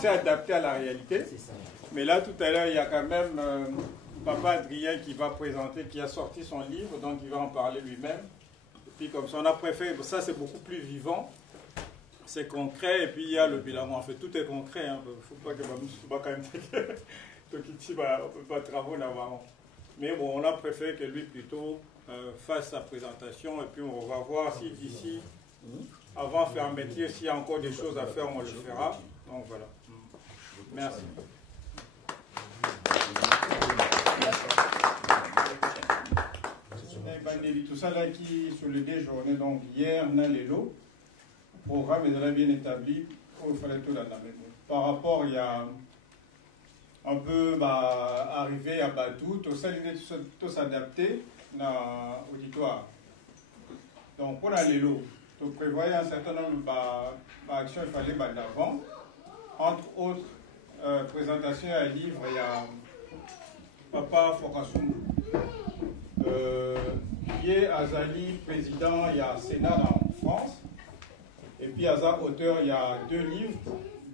s'est adapté à la réalité. Mais là, tout à l'heure, il y a quand même Papa Adrien qui va présenter, qui a sorti son livre, donc il va en parler lui-même. Et puis comme ça, on a préféré, ça c'est beaucoup plus vivant, c'est concret, et puis il y a le bilan. En fait, tout est concret, il ne faut pas que quand même on ne peut pas travailler avant. Mais bon, on a préféré que lui plutôt fasse sa présentation, et puis on va voir si d'ici, avant de faire métier, s'il y a encore des choses à faire, on le fera. Donc voilà. Merci. Tout ça là qui sur le déjeuner, donc hier, on a les lots. Le programme est bien établi. Il fallait tout l'analyser. Par rapport, il y a un peu arrivé à Badou, tout ça, il faut s'adapter à l'auditoire. Donc pour les lots, tu prévoyais un certain nombre d'actions qu'il fallait d'avant. Entre autres, présentation à livre, il y a Papa Fokassou. Lié Azali, président, il y a Sénat en France. Et puis Azar, auteur, il y a 2 livres,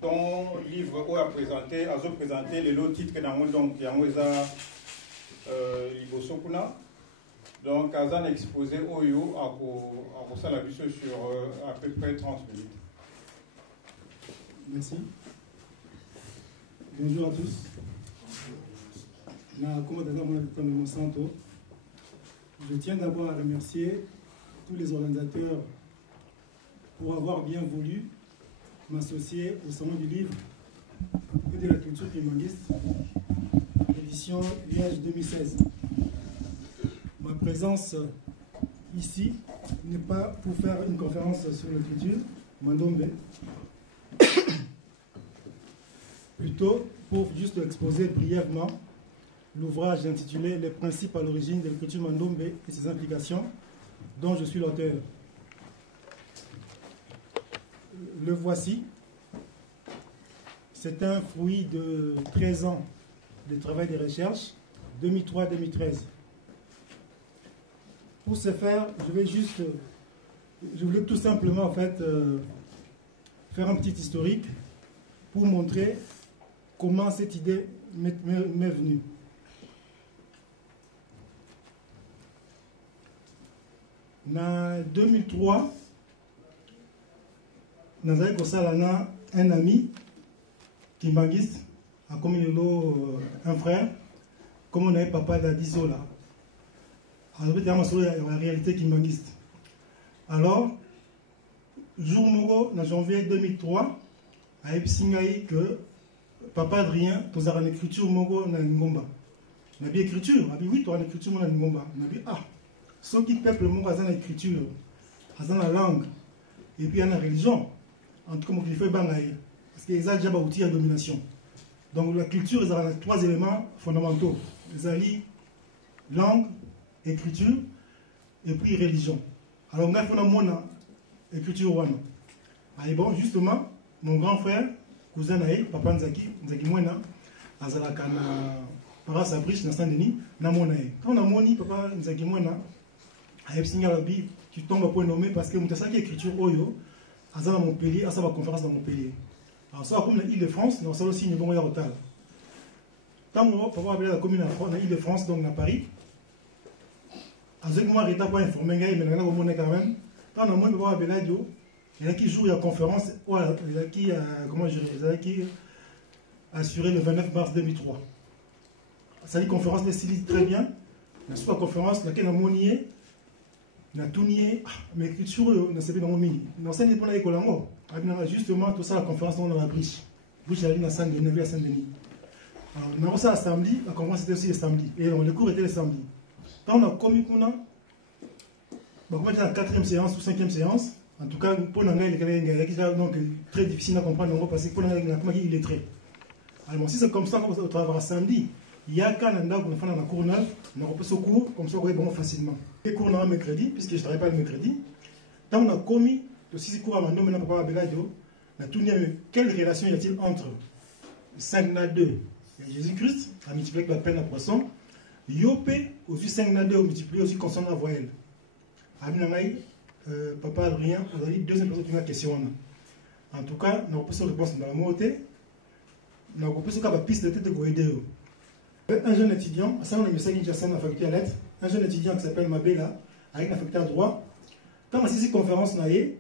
dont livre où a présenté les lots titres dans le donc il y a Libosokuna. Donc Azan a exposé Oyo à ça la sur à peu près 30 minutes. Merci. Bonjour à tous. Je tiens d'abord à remercier tous les organisateurs pour avoir bien voulu m'associer au Salon du Livre et de la Culture Kimbanguiste, édition Liège 2016. Ma présence ici n'est pas pour faire une conférence sur la culture, Mandombe, plutôt pour juste exposer brièvement l'ouvrage intitulé « Les principes à l'origine de l'écriture Mandombe et ses implications » dont je suis l'auteur. Le voici. C'est un fruit de 13 ans de travail de recherche, 2003-2013. Pour ce faire, je voulais tout simplement en fait faire un petit historique pour montrer comment cette idée m'est venue. En 2003, nous avons un ami Kimbanguiste, un frère, comme on avait papa d'Adiso là. Alors, il y a la réalité Kimbanguiste. Alors, jour numéro, en janvier 2003, à Epsingaï, que papa Adrien, tu as une écriture dans Ngomba. On a bien écriture, oui, tu as une écriture dans Ngomba. On a dit, ceux qui peuplent le monde, ils ont l'écriture, ils ont la langue, et puis il y a la religion. En tout cas, il faut bangaï. Parce qu'ils ont déjà un outil à domination. Donc la culture, ils ont 3 éléments fondamentaux. Ils ont langue, écriture, et puis religion. Alors, on a fait une écriture. Et bon, justement, mon grand frère, cousin Naï, papa Nzaki Mwena, Azalaka na Parasabriche, na Saint-Denis, na Monaï. Quand on a moni, papa Nzaki Mwena, tu tombes à point nommé parce que tu as écriture Oyo, à Montpellier, à sa conférence dans Montpellier. Alors, ça, comme l'Île-de-France, nous avons aussi une bonne retard. Tant que papa a la commune en Île-de-France, donc à Paris, à ce moment, il n'a pas informé, mais il y a quand même. Tant que papa a il y a qui joue la conférence, il y a qui, comment je dirais, qui assuré le 29 mars 2003. Cette conférence décide très bien. La conférence, laquelle on a monié, on a tout nié, mais l'écriture, on a sabé dans mon mini. Dans cette époque, on a justement tout ça, la conférence, on a la briche. Briche, elle est à Saint-Denis, à Saint-Denis. Alors, on a ça le samedi, la conférence était aussi le samedi. Et le cours était le samedi. Quand on a commis qu'on a, comment dire, la 4e séance ou 5e séance, en tout cas, pour l'anglais, il est très difficile à comprendre parce que pour l'anglais, il est très. Alors, si c'est comme ça, on travaille samedi. Il y a qu'un anda qu'on fait dans la cour neuve, on repose au cours, comme ça on va facilement. Les cours dans le mercredi, puisque je ne travaille pas le mercredi. Tant on a commis, aussi ces cours à Mando, maintenant papa Abeladio, on a tout dit, quelle relation y a-t-il entre 5 na 2 et Jésus-Christ, à multiplier avec la peine à poisson, Yopé, aussi 5 na 2, multiplié aussi concernant la voyelle. Abinamaï, papa Adrien, vous avez dit 2e personne qui a question. En tout cas, on repose aux réponses dans la moitié. na ko pesa ka piste de tête ko aider. Un jeune étudiant, ça on a mis ça qui à la faculté à lettres, un jeune étudiant qui s'appelle Mabela, avec la faculté à droit. Quand on a cette conférence naïe,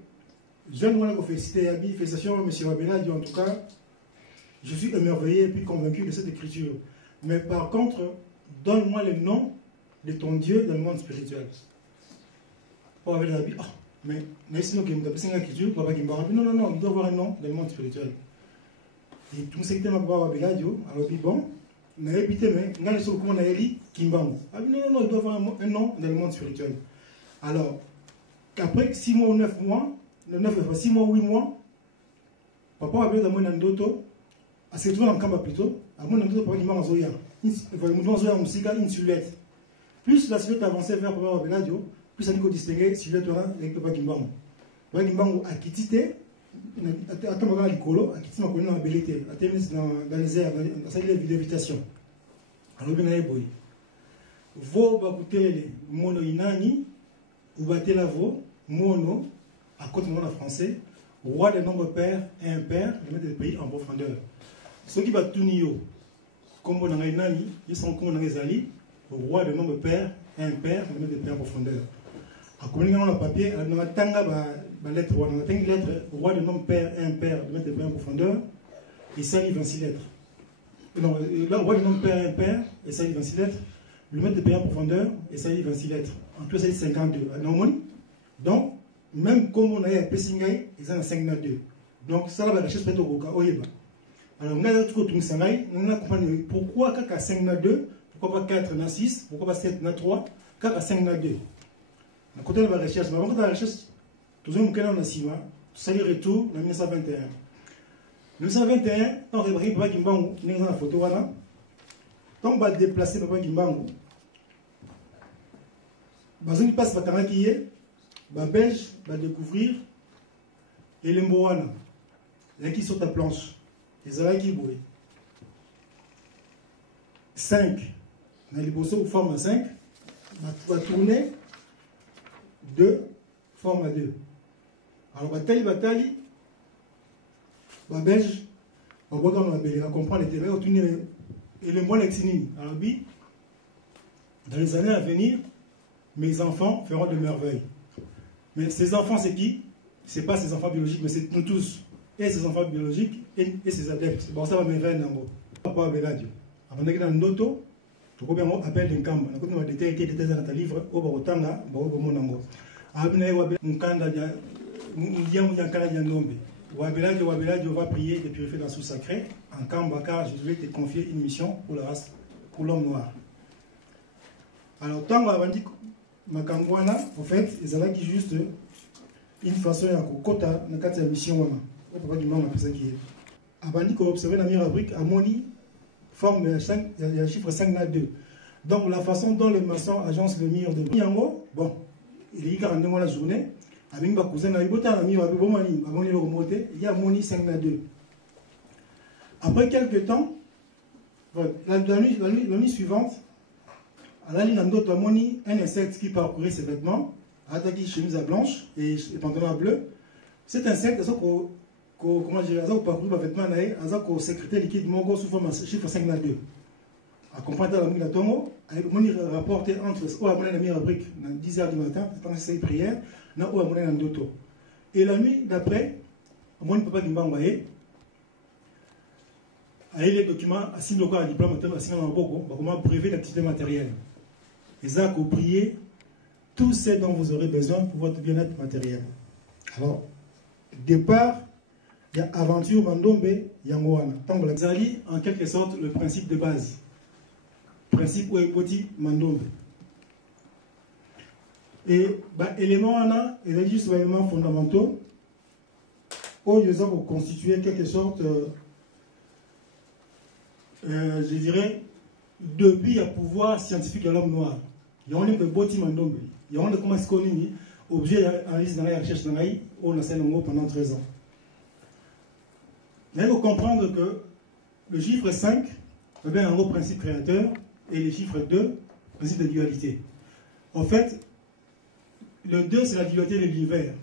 jeune moi qui félicité Abi, félicitations monsieur Mabela, dit en tout cas, je suis émerveillé et puis convaincu de cette écriture. Mais par contre, donne-moi le nom de ton Dieu dans le monde spirituel. On avait dit, ah, mais sinon qu'il me une écriture, non, non, il doit avoir un nom dans le monde spirituel. Et tout ce qui était ma voix Mabela, alors puis bon. Mais non, non, il doit avoir un nom dans le monde spirituel. Alors, après 6 mois ou 9 mois, 6 mois ou 8 mois, papa va dans mon andoto, à ce tour en camp plutôt, à mon andoto, papa qui m'a envoyé une silhouette. Plus la silhouette avançait vers papa Beladio, plus on a distingué silhouette avec papa Gimbangu. Papa Gimbangu a quitté. Attends, on va à l'écolo, à quitter ma colonne en belleté, à terminer dans les airs, dans sa lévitation. Alors, bien, il faut bakuter mono inani, ou battre la vo, mono, à côté de mon français, roi des nombres pairs et impair, de mettre le pays en profondeur. Ceux qui battent tout nio, comme on a inani, ils sont comme on a les alliés, roi des nombres pairs et impair, de mettre le pays en profondeur. À communiquer dans le papier, on a tanga la lettre, on a une lettre, roi de nom père et impair, de mettre le pays en profondeur, et ça il 26 lettres. Non, là, roi de nom père et impair, et ça il 26 lettres, le mettre le pays en profondeur, et ça il 26 lettres. En tout, ça il 52. Donc, même comme on a eu un Pessingay, ils ont 52. Donc, ça la recherche peut-être au cas où. Alors, on a tout le Sangay, on a compris pourquoi 52, pourquoi pas 4 na 6, pourquoi pas 7 na 3, 4 à 5 na 2. À côté de la recherche, avant de la recherche, toujours un canal en Sima, tout ça les retours en 1921. 1921, on a repris Papa Gimbangu, qui est dans la photo, voilà. Quand on va déplacer Papa Gimbangu, on passe par Tana qui est, Belge va découvrir et les Mboana, là qui sont à planche, les Arabes qui bouillent. 5, dans les bossos forme à 5, va tourner 2 forme à 2. Alors, bataille, belge, on va comprendre les terrains, et le mois l'exinine. Alors, dans les années à venir, mes enfants feront de merveilles. Mais ces enfants, c'est qui? Ce n'est pas ces enfants biologiques, mais c'est nous tous. Et ces enfants biologiques et ces adeptes. Bon, ça va me faire un mot. Papa Beladio. Avant d'aller dans l'auto, tu peux bien appeler d'un camp. On a continué à détecter des dans ta livre, au Barotanga, au Monango. Abne Mukanda, Wabeladio va prier et purifier dans le sous-sacré. En Kamba, car je vais te confier une mission pour la race, pour l'homme noir. Alors, tant qu'on dit Makangwana, en fait, ils ont juste une façon à Kota, dans la mission. On peut pas du mal à ça qui est. Abandi qu'on observe dans la rubrique, Amoni forme le chiffre 5 na 2. Donc, la façon dont les maçons agencent le mur de Yango, bon. Il y a 42 mois la journée, avec ma cousine, il y a Moni 5 na 2. Après quelques temps, la nuit suivante, à la ligne d'autres Moni, un insecte qui parcourait ses vêtements, attaqué chemise à blanche et pantalon à bleu. Cet insecte, comment dire, il a parcouru mes vêtements, il a sécrété liquide mongo sous forme de chiffre 5 na 2. À comprendre la mine à Tongo, il rapporté entre la rubrique à 10h du matin, pendant ces prières, et la nuit d'après, mon papa Gimbangu a eu les documents à signer le diplôme à signer en Boko, comment brevet d'activité matérielle. Ils ont prié tout ce dont vous aurez besoin pour votre bien-être matériel. Alors, départ, il y a aventure Mandombe, Yangoana. Vous avez en quelque sorte le principe de base. Principe où est petit Mandombe. Et éléments il y a juste des éléments fondamentaux où ils ont constitué quelque sorte, je dirais, depuis le pouvoir scientifique de l'homme noir. Il y a un petit Mandombe. Il y a un comment est-ce qu'on est objet d'analyse dans la recherche dans l'AI, on a fait pendant 13 ans. Mais il faut comprendre que le chiffre 5 est un gros principe créateur et le chiffre 2, principe de dualité. En fait, le 2, c'est la dualité de l'univers.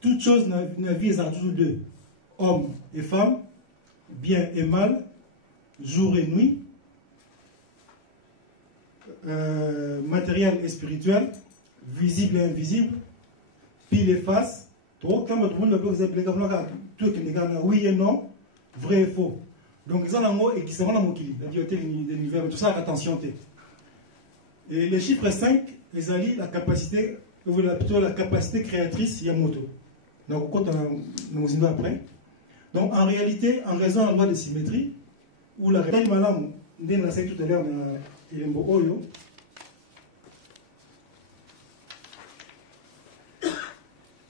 Toute chose n'a vie, à toujours deux. Homme et femme, bien et mal, jour et nuit, matériel et spirituel, visible et invisible, pile et face. Quand tout le monde vous appelez oui et non, vrai et faux. Donc, ils ont un mot et qui seront dans mon la dualité de l'univers, mais tout ça, attention. Et les chiffres 5, ils allient la capacité, plutôt la capacité créatrice Yamoto. Donc, on compte nous après. Donc, en réalité, en raison de la loi de symétrie, où la réalité, madame, dès la série tout à l'heure, il y a un beau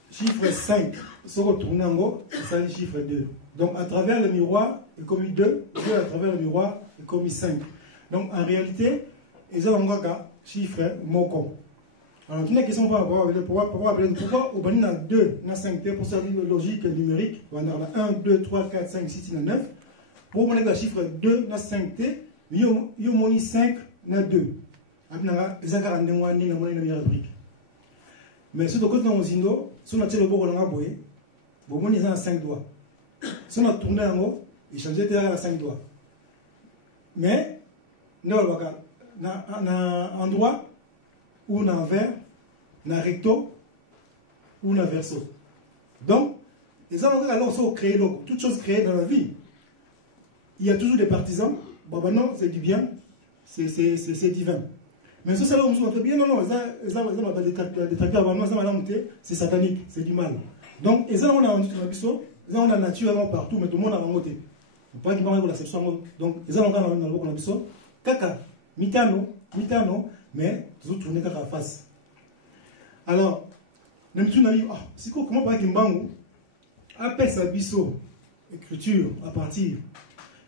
chiffre 5, se retourne en haut, c'est le chiffre 2. Donc, à travers le miroir, il est commis 2, 2 à travers le miroir, il est commis 5. Donc, en réalité, ils ont un chiffre moko. Alors, une question pour pourquoi on a 2, on a 5, pour ça, la logique numérique, on a 1, 2, 3, 4, 5, 6, 9. Pour on a le chiffre 2, on a 5, mais on a 5, on a 2. Ils ont 42 mois, on a une rubrique. Mais si on a un zindo, si on a tiré le beau, on a boyé, on a 5 doigts. Si on a tourné en haut, il changeait à 5 doigts. Mais, on a un endroit où on a un vert, on a un recto, ou on a un verso. Donc, les gens ont créé toutes choses créées dans la vie. Il y a toujours des partisans. Bon, ben non, c'est du bien, c'est divin. Mais ce salaire, on se bien, non, c'est satanique, c'est du mal. Donc, ils ont la nature partout, mais tout le monde a voté. Pas qu'il y ait l'acception. Donc, ils ont la nature, caca, mitano, mais toujours tourner caca face. Alors, comment pas qu'il appelle sa biseau, écriture, à partir.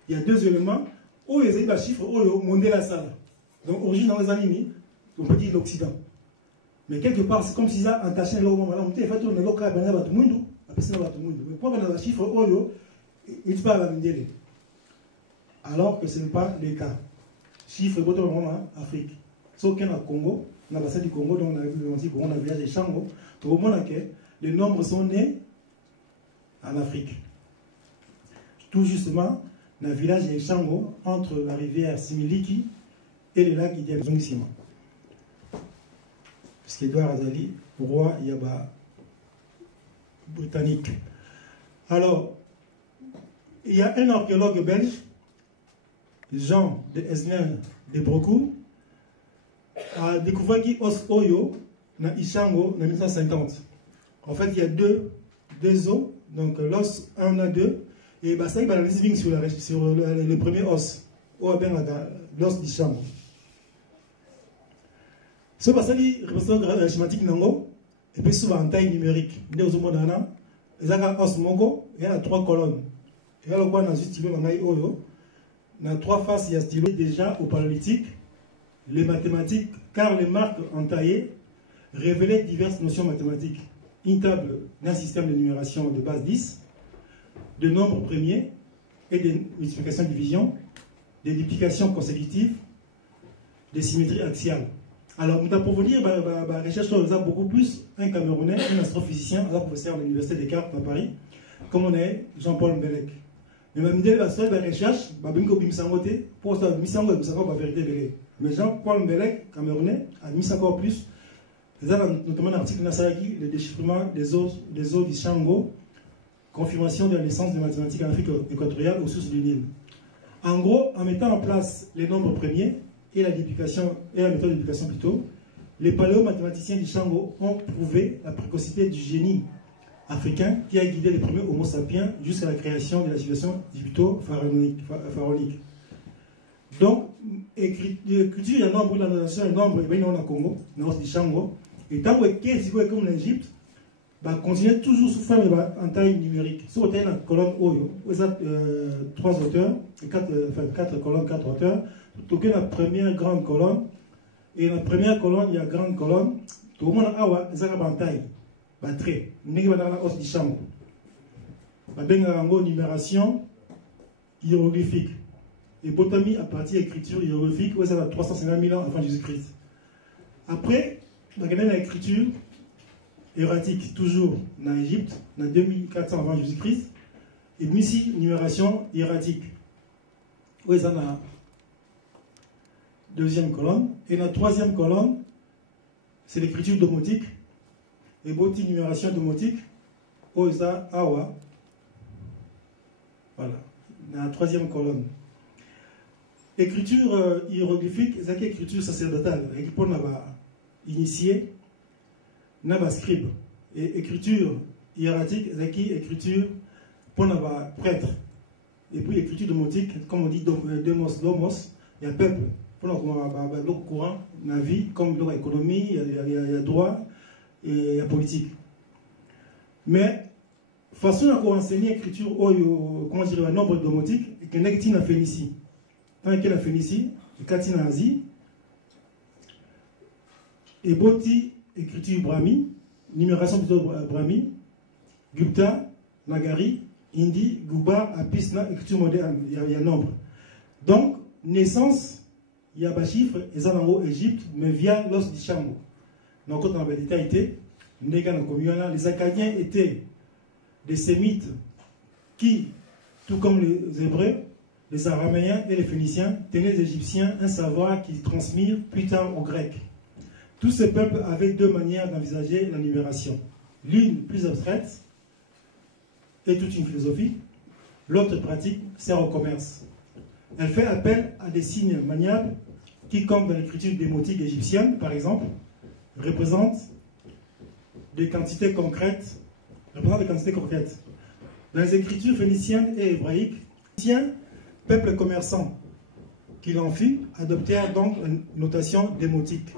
Il y a 2 éléments. Où il y a des chiffres, où il y a monté la salle. Donc, origine dans les animés, on peut dire l'Occident. Mais quelque part, c'est comme si ça entaché le moment. On fait tourner le cas, il y a tout le monde. Mais quand on a des chiffres, il ne peut pas la alors que ce n'est pas le cas. Chiffres, en Afrique. Sauf qu'il y a au Congo, on a la du Congo, donc on a le village de Chango. Tout le monde a que les nombres sont nés en Afrique. Tout justement, dans le village de Chango, entre la rivière Similiki et le lac Idiabzongissima. Puisqu'Edouard Azali, roi Yaba britannique. Alors, il y a un archéologue belge, Jean de Esner de Brocou, a découvert qu'il os Oyo dans Ishango en 1950. En fait, il y a deux os, donc l'os 1 à 2, et bah, ça il va la sur le premier os, l'os d'Ishango. Ce passage représente la schématique nango, et puis souvent en taille numérique. Il y a un os mongo, il y a 3 colonnes. Il y a le point dans un stylo Oyo. Dans 3 faces, il y a stylo déjà au paléolithique, les mathématiques, car les marques entaillées révélaient diverses notions mathématiques. Une table d'un système de numération de base 10, de nombres premiers et des multiplications division, des duplications consécutives, des symétries axiales. Alors, pour vous dire, la recherche sur beaucoup plus un Camerounais, un astrophysicien, un professeur de l'Université des Cartes à Paris, comme on est Jean-Paul Mbelek. Mais ma la seule recherche, pour ça, la vérité. Mais Jean-Paul Mbelek, Camerounais, a mis encore plus, notamment un article Nasaraki, le déchiffrement des eaux du Chango, confirmation de la naissance des mathématiques en Afrique équatoriale aux sources du Nil. En gros, en mettant en place les nombres premiers et la méthode de duplication plutôt, les paléomathématiciens du Chango ont prouvé la précocité du génie africain qui a guidé les premiers Homo sapiens jusqu'à la création de la civilisation pharaonique. Donc, écriture, il y a un nombre, il y a un nombre, il y a un Congo, dans le Chango, et tant que comme en Égypte, continuer toujours sous forme en taille numérique. Si vous avez une colonne Oyo, vous avez 3 auteurs, 4 colonnes, 4 auteurs, tout la première grande colonne, et dans la première colonne, il y a grande colonne, tout le monde a en taille. Très. Nous avons la hausse du champ. Nous avons une numération hiéroglyphique. Et botami à partir d'écriture hiéroglyphique, ça va 350 000 ans avant Jésus-Christ. Après, nous avons l'écriture erratique, toujours dans l'Égypte, dans 2400 avant Jésus-Christ. Et ici, numération hiératique. où ils ont la deuxième colonne. Et la troisième colonne, c'est l'écriture domotique. Et beauté numération domotique, où ils ont awa. Voilà, dans la troisième colonne. Écriture hiéroglyphique, c'est écriture sacerdotale. Et qui peut initier, n'a scribe. Et écriture hiératique, c'est écriture pour les prêtres. Et puis écriture domotique, comme on dit, domos, il y a peuple. Pour le courant, la vie, comme l'économie, il y a droit et il y a politique. Mais, façon à enseigner l'écriture, comment dire, le nombre domotique, et qu'il y a une Phénicie. Tant qu'il y a une Phénicie, il y a une Asie, et Boti, écriture Brahmi, numération plutôt Brahmi, Gupta, Nagari, Hindi, Guba, Apisna, écriture moderne, il y a un nombre. Donc, naissance, il y a un chiffre, ils sont en Égypte, mais via l'os du Chango. Donc, quand on avait été, les Acadiens étaient des Sémites qui, tout comme les Hébreux, les Araméens et les Phéniciens, tenaient les Égyptiens un savoir qu'ils transmirent plus tard aux Grecs. Tous ces peuples avaient deux manières d'envisager la libération. L'une plus abstraite et toute une philosophie, l'autre pratique sert au commerce. Elle fait appel à des signes maniables qui, comme dans l'écriture démotique égyptienne, par exemple, représentent des quantités concrètes. Dans les écritures phéniciennes et hébraïques, les Phéniciens, peuple commerçant qui l'en fit, adoptèrent donc une notation démotique,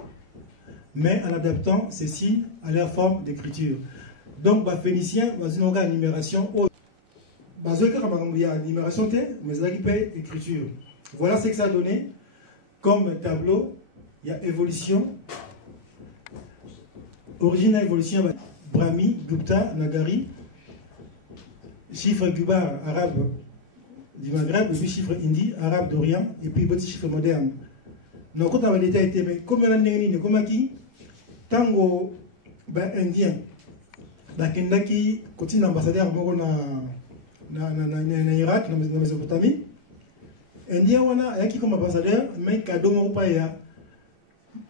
mais en adaptant ces signes à leur forme d'écriture. Donc, les Phéniciens, ils ont une numération. Il y a une numération, mais il y a une écriture. Voilà ce que ça a donné comme tableau. Il y a évolution. Origine et évolution, Brahmi, Gupta, Nagari. Chiffre Gubar, arabe du Maghreb, et puis chiffre Hindi, arabe d'Orient, et puis petit chiffre moderne. Donc, quand on a l'État été, mais comme on a dit, comme qui, tango indien, qui continue l'ambassadeur na Irak, na Mésopotamie, indien wana yaki comme ambassadeur, mais cadeau mon pas ya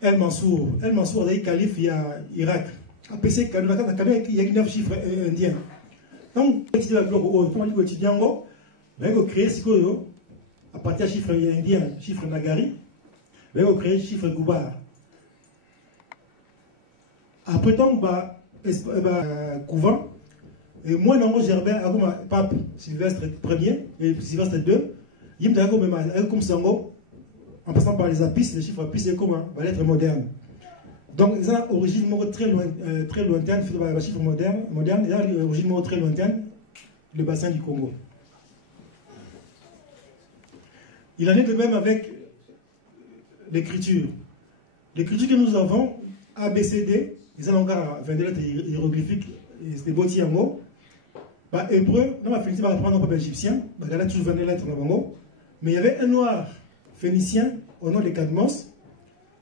El Mansour. El Mansour est calife ya Irak. Après c'est cadeau na cadeau il y a 9 chiffres indiens. Donc petit la bloc au point du quotidien go, ben go créer ce que à partir de chiffres indiens, chiffre Nagari, ben go créer chiffre Gubar. Après donc couvent. Et moi, dans mon Gerbert, pape Sylvestre Ier et Sylvestre II, il me dit comme Sango, en passant par les apis, les chiffres apis, c'est comme la lettre moderne. Donc, ils ont une origine très lointaine, les chiffres modernes, ils ont une origine très lointaine, le bassin du Congo. Il en est de même avec l'écriture. L'écriture que nous avons, ABCD, ils ont encore 20 lettres hiéroglyphiques, c'est des mots. Hébreu, on a fini par apprendre un peu égyptien, il y a toujours 20 lettres dans le mot. Mais il y avait un noir phénicien au nom de Cadmos.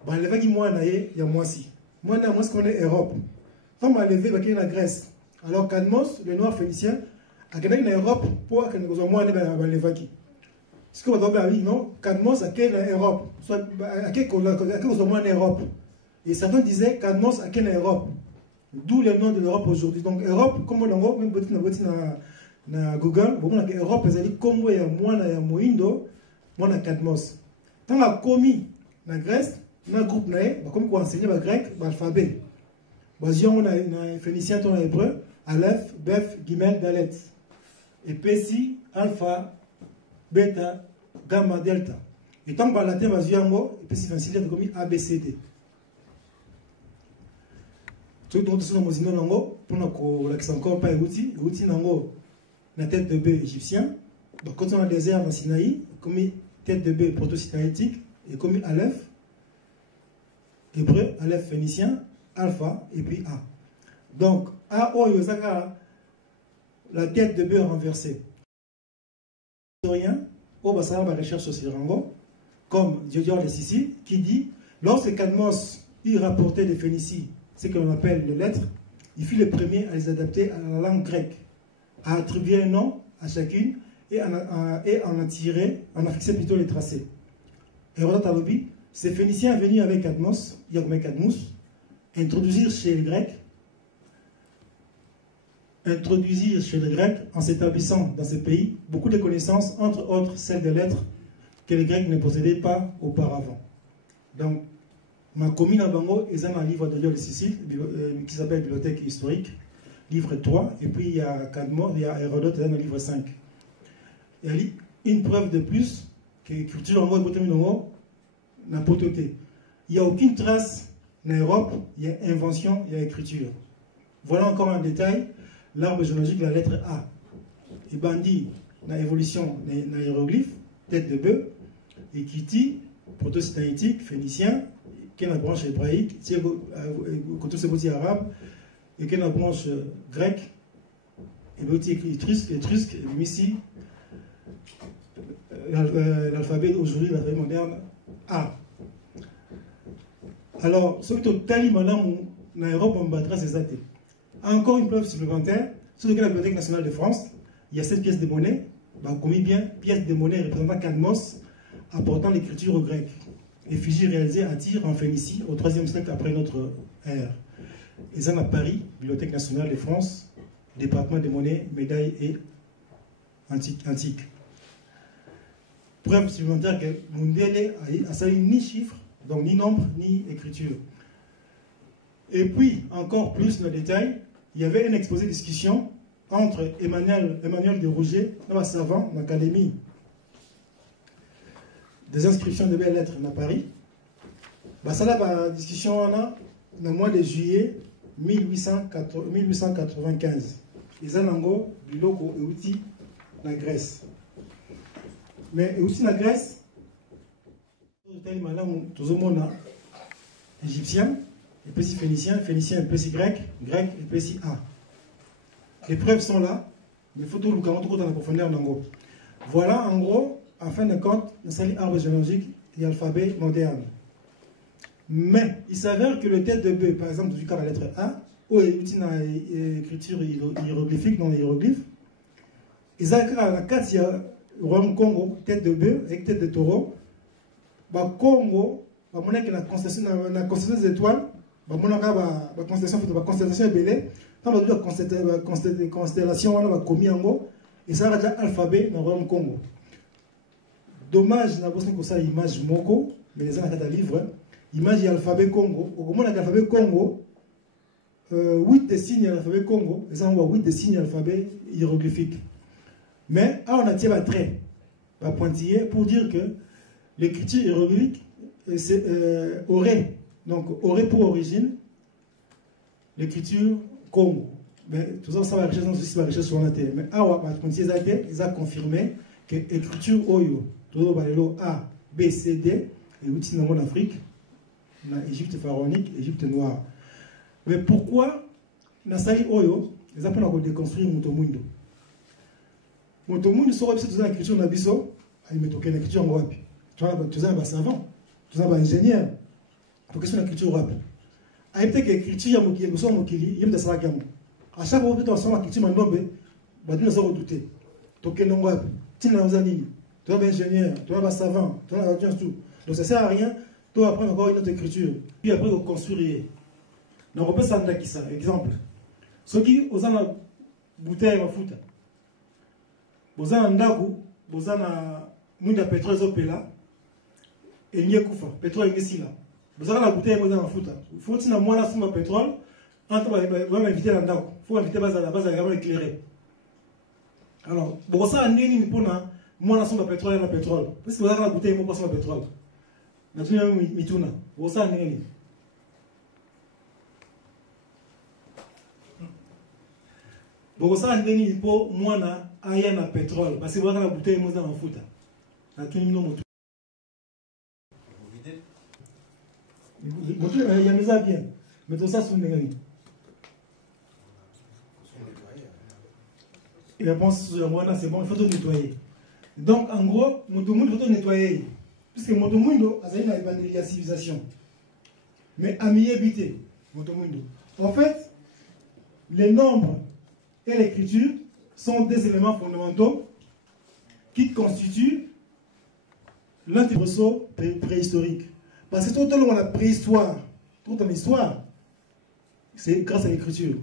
Il y avait moi, il y a moi aussi. Moi, ce qu'on est Europe. Quand on a levé, il y a la Grèce. Alors, Cadmos, le noir phénicien, il y a Europe pour que nous ayons levé. Ce qu'on doit dire, non, Cadmos, il y a Europe. Soit, il y a Europe. Et certains disaient Cadmos, il y a Europe. D'où le nom de l'Europe aujourd'hui. Donc, Europe, comme on l'a même dans Google, Europe, c'est dit comme il y a Moindo, moi, Cadmos. Quand on a commis la Grèce, on a un groupe, comme on enseigne le grec, l'alphabet. On a phénicien, on a hébreu, Aleph, Bef, Gimel, Dalet. Et Pessi, Alpha, Beta, Gamma, Delta. Et tant que la latin, et puis c'est facile comme ABCD. Tout le monde est pour l'accent encore pas outil la tête de bœuf égyptien. Donc quand on a le désert dans Sinaï, comme tête de bœuf proto-sinaïtique et comme Aleph, hébreu, Aleph phénicien, Alpha et puis A. Donc A, O, Yosaka, la tête de bœuf renversée. Historien, au Bassara, la recherche sur Sirango, comme Diodore de Sicile, qui dit lorsque Cadmos y rapportait des Phénicies, ce que l'on appelle les lettres, il fut le premier à les adapter à la langue grecque, à attribuer un nom à chacune et en a tiré, en a fixé plutôt les tracés. Hérodote a dit, ces Phéniciens venus avec Cadmos, introduisirent chez les Grecs, en s'établissant dans ce pays, beaucoup de connaissances, entre autres celles des lettres que les Grecs ne possédaient pas auparavant. Donc, ma commune à Bango, ils ont un livre de Léo de Sicile qui s'appelle Bibliothèque historique, livre 3, et puis il y a Cadmos, il y a Hérodote, il y a un livre 5. Il y a une preuve de plus que l'écriture en Bango n'a pas été. Il n'y a aucune trace en Europe, il y a invention, il y a écriture. Voilà encore un détail, l'arbre généalogique de la lettre A. Et bandit, dans l'évolution, dans hiéroglyphe, tête de bœuf, et Kiti, proto-sinaïtique, phénicien, qui est la branche hébraïque, quand c'est aussi arabe, et qui est la branche grecque, et aussi étrusque, et ici, l'alphabet aujourd'hui, l'alphabet moderne, A. Alors, ce qui est tali maintenant, en Europe, on battra ces athées. Encore une preuve supplémentaire, sur la Bibliothèque nationale de France, il y a cette pièce de monnaie, commis bien, pièce de monnaie représentant Cadmos, apportant l'écriture grecque. Effigie réalisée à Tyr en Phénicie au IIIe siècle après notre ère. Et ça à Paris, Bibliothèque nationale de France, département des monnaies, médailles et antiques. Preuve supplémentaire que Mundele a sali ni chiffres, donc ni nombre, ni écriture. Et puis, encore plus dans le détail, il y avait un exposé de discussion entre Emmanuel de Rouget, un savant dans l'Académie des inscriptions de belles lettres à Paris. Ça là, la discussion dans le mois de juillet 1895. Ils ont du loco et outils la Grèce. Mais aussi la Grèce, tout le monde égyptien, et puis phénicien, et puis grec, et puis A. Les preuves sont là, mais il faut tout le temps dans la profondeur d'Ango. Voilà en gros, en fin de compte, le arbre généalogique et l'alphabet moderne. Mais il s'avère que le tête de bœuf, par exemple, du cas de la lettre A, où il y a une écriture hiéroglyphique dans les hiéroglyphes, ils ont la carte, il y a Rome Congo, tête de bœuf avec tête de taureau. Congo, la constellation des étoiles, la constellation est belle. Quand on a la constellation, on a commis en haut, et ça a déjà l'alphabet dans le Rome Congo. Dommage, on a besoin que ça image moko, mais les gens ont un livre, image l'alphabet Congo. Au moment où l'alphabet Congo, 8 des signes de l'alphabet Congo, les gens ont 8 des signes de l'alphabet hiéroglyphique. Mais on a tiré un trait, un pointillé, pour dire que l'écriture hiéroglyphique aurait pour origine l'écriture Congo. Mais tout ça, ça va rechercher sur la terre. Mais ils ont confirmé que l'écriture Oyo, tout A, B, C, D, et outils dans l'Afrique, dans l'Égypte pharaonique, l'Égypte noire. Mais pourquoi, dans Sali Oyo, ils ont déconstruire Motomundo? Motomundo, c'est l'écriture de Nabiso, il met l'écriture en Wapi. Tu es un savant, tu es un ingénieur. Pour question de l'écriture rap. A été que l'écriture il y a à chaque fois que tu as l'écriture mandombe, tu ne sais pas douter. Tu es un rap, tu es un ingénieur, tu es un savant, tu es un tout. Donc ça ne sert à rien, tu apprends encore une autre écriture. Puis après, tu construis. Donc on peut s'en dire ça. Exemple. Ceux qui ont la bouteille à foutre. Vous avez un dago, vous avez un pétrole zopela. Et n'y a pas de pétrole ici là. Vous avez la bouteille à foutre. Il faut que moi là sur pétrole. Vous va inviter la dago. Il faut inviter la base à gamme éclairée. Alors, vous avez un nez pour moi là sur pétrole et la pétrole. Parce que vous avez la bouteille moi sur pétrole. Vous avez un mituna. Vous avez un nez. Vous avez un nez pour moi là aya na pétrole. Parce que vous avez la bouteille moi dans la foutre. La tout le monde. Il y a des bien. Mais tout ça, c'est une négative. Et la réponse sur moi, c'est bon, il faut tout nettoyer. Donc, en gros, il faut tout nettoyer. Puisque Motomundo a une évanouie de la civilisation. Mais à mieux habiter, Motomundo. En fait, les nombres et l'écriture sont des éléments fondamentaux qui constitue l'un des ressorts préhistoriques. Parce que tout le long de la préhistoire, tout dans l'histoire, c'est grâce à l'écriture.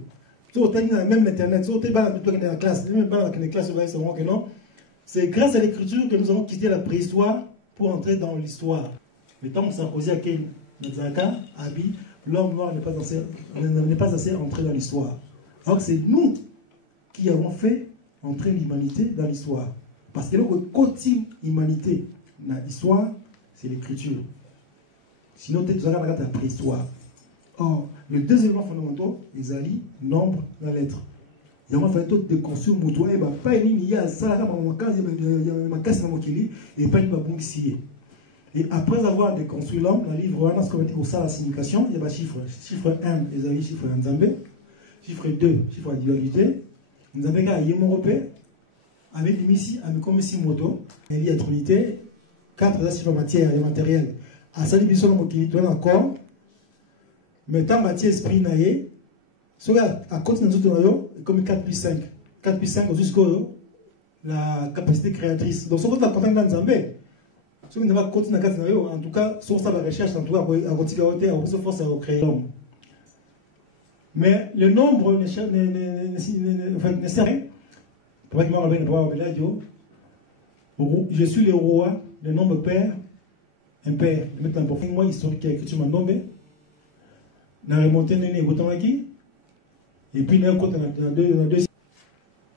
Tout le temps, même Internet, tout le temps, dans la classe, c'est grâce à l'écriture que nous avons quitté la préhistoire pour entrer dans l'histoire. Mais tant que Sarkozy a Ken, Nzaka, Abi, l'homme noir n'est pas assez entré dans l'histoire. Alors c'est nous qui avons fait entrer l'humanité dans l'histoire. Parce que le côté humanité dans l'histoire, c'est l'écriture. Sinon, tu as la préhistoire. Or, les deux éléments fondamentaux, ils allient nombre dans lettre. Il y a un fait de construire mon toit, et pas une il y a ça là, il y a ma casse dans mon kili, et pas une babou ici. Et après avoir déconstruit l'homme, dans le livre 1, ce qu'on dit pour ça la signification, il y a un chiffre. Chiffre 1, ils allient chiffre Nzambé. Chiffre 2, chiffre de dualité. Nzambé, il y a mon repère. Avec l'ici, avec comme ici moto, il y a trinité. 4, c'est chiffre matière et matériel. À ça, il y a mon kili, tu as encore. Mais tant matière esprit naïe, ce gars à côté de nous comme 4 plus 5. 4 plus 5 jusqu'à la capacité créatrice. Donc, ce que tu as compris dans Nzambé, ce que tu as compris dans 4 en tout cas, sur sa recherche, en tout cas, à continuer à force à créer l'homme. Mais le nombre ne sert à rien. Pour que je suis le roi, le nombre père, impair. Maintenant, pour moi, historique que tu m'as nommé, on a remonté et puis on a deux.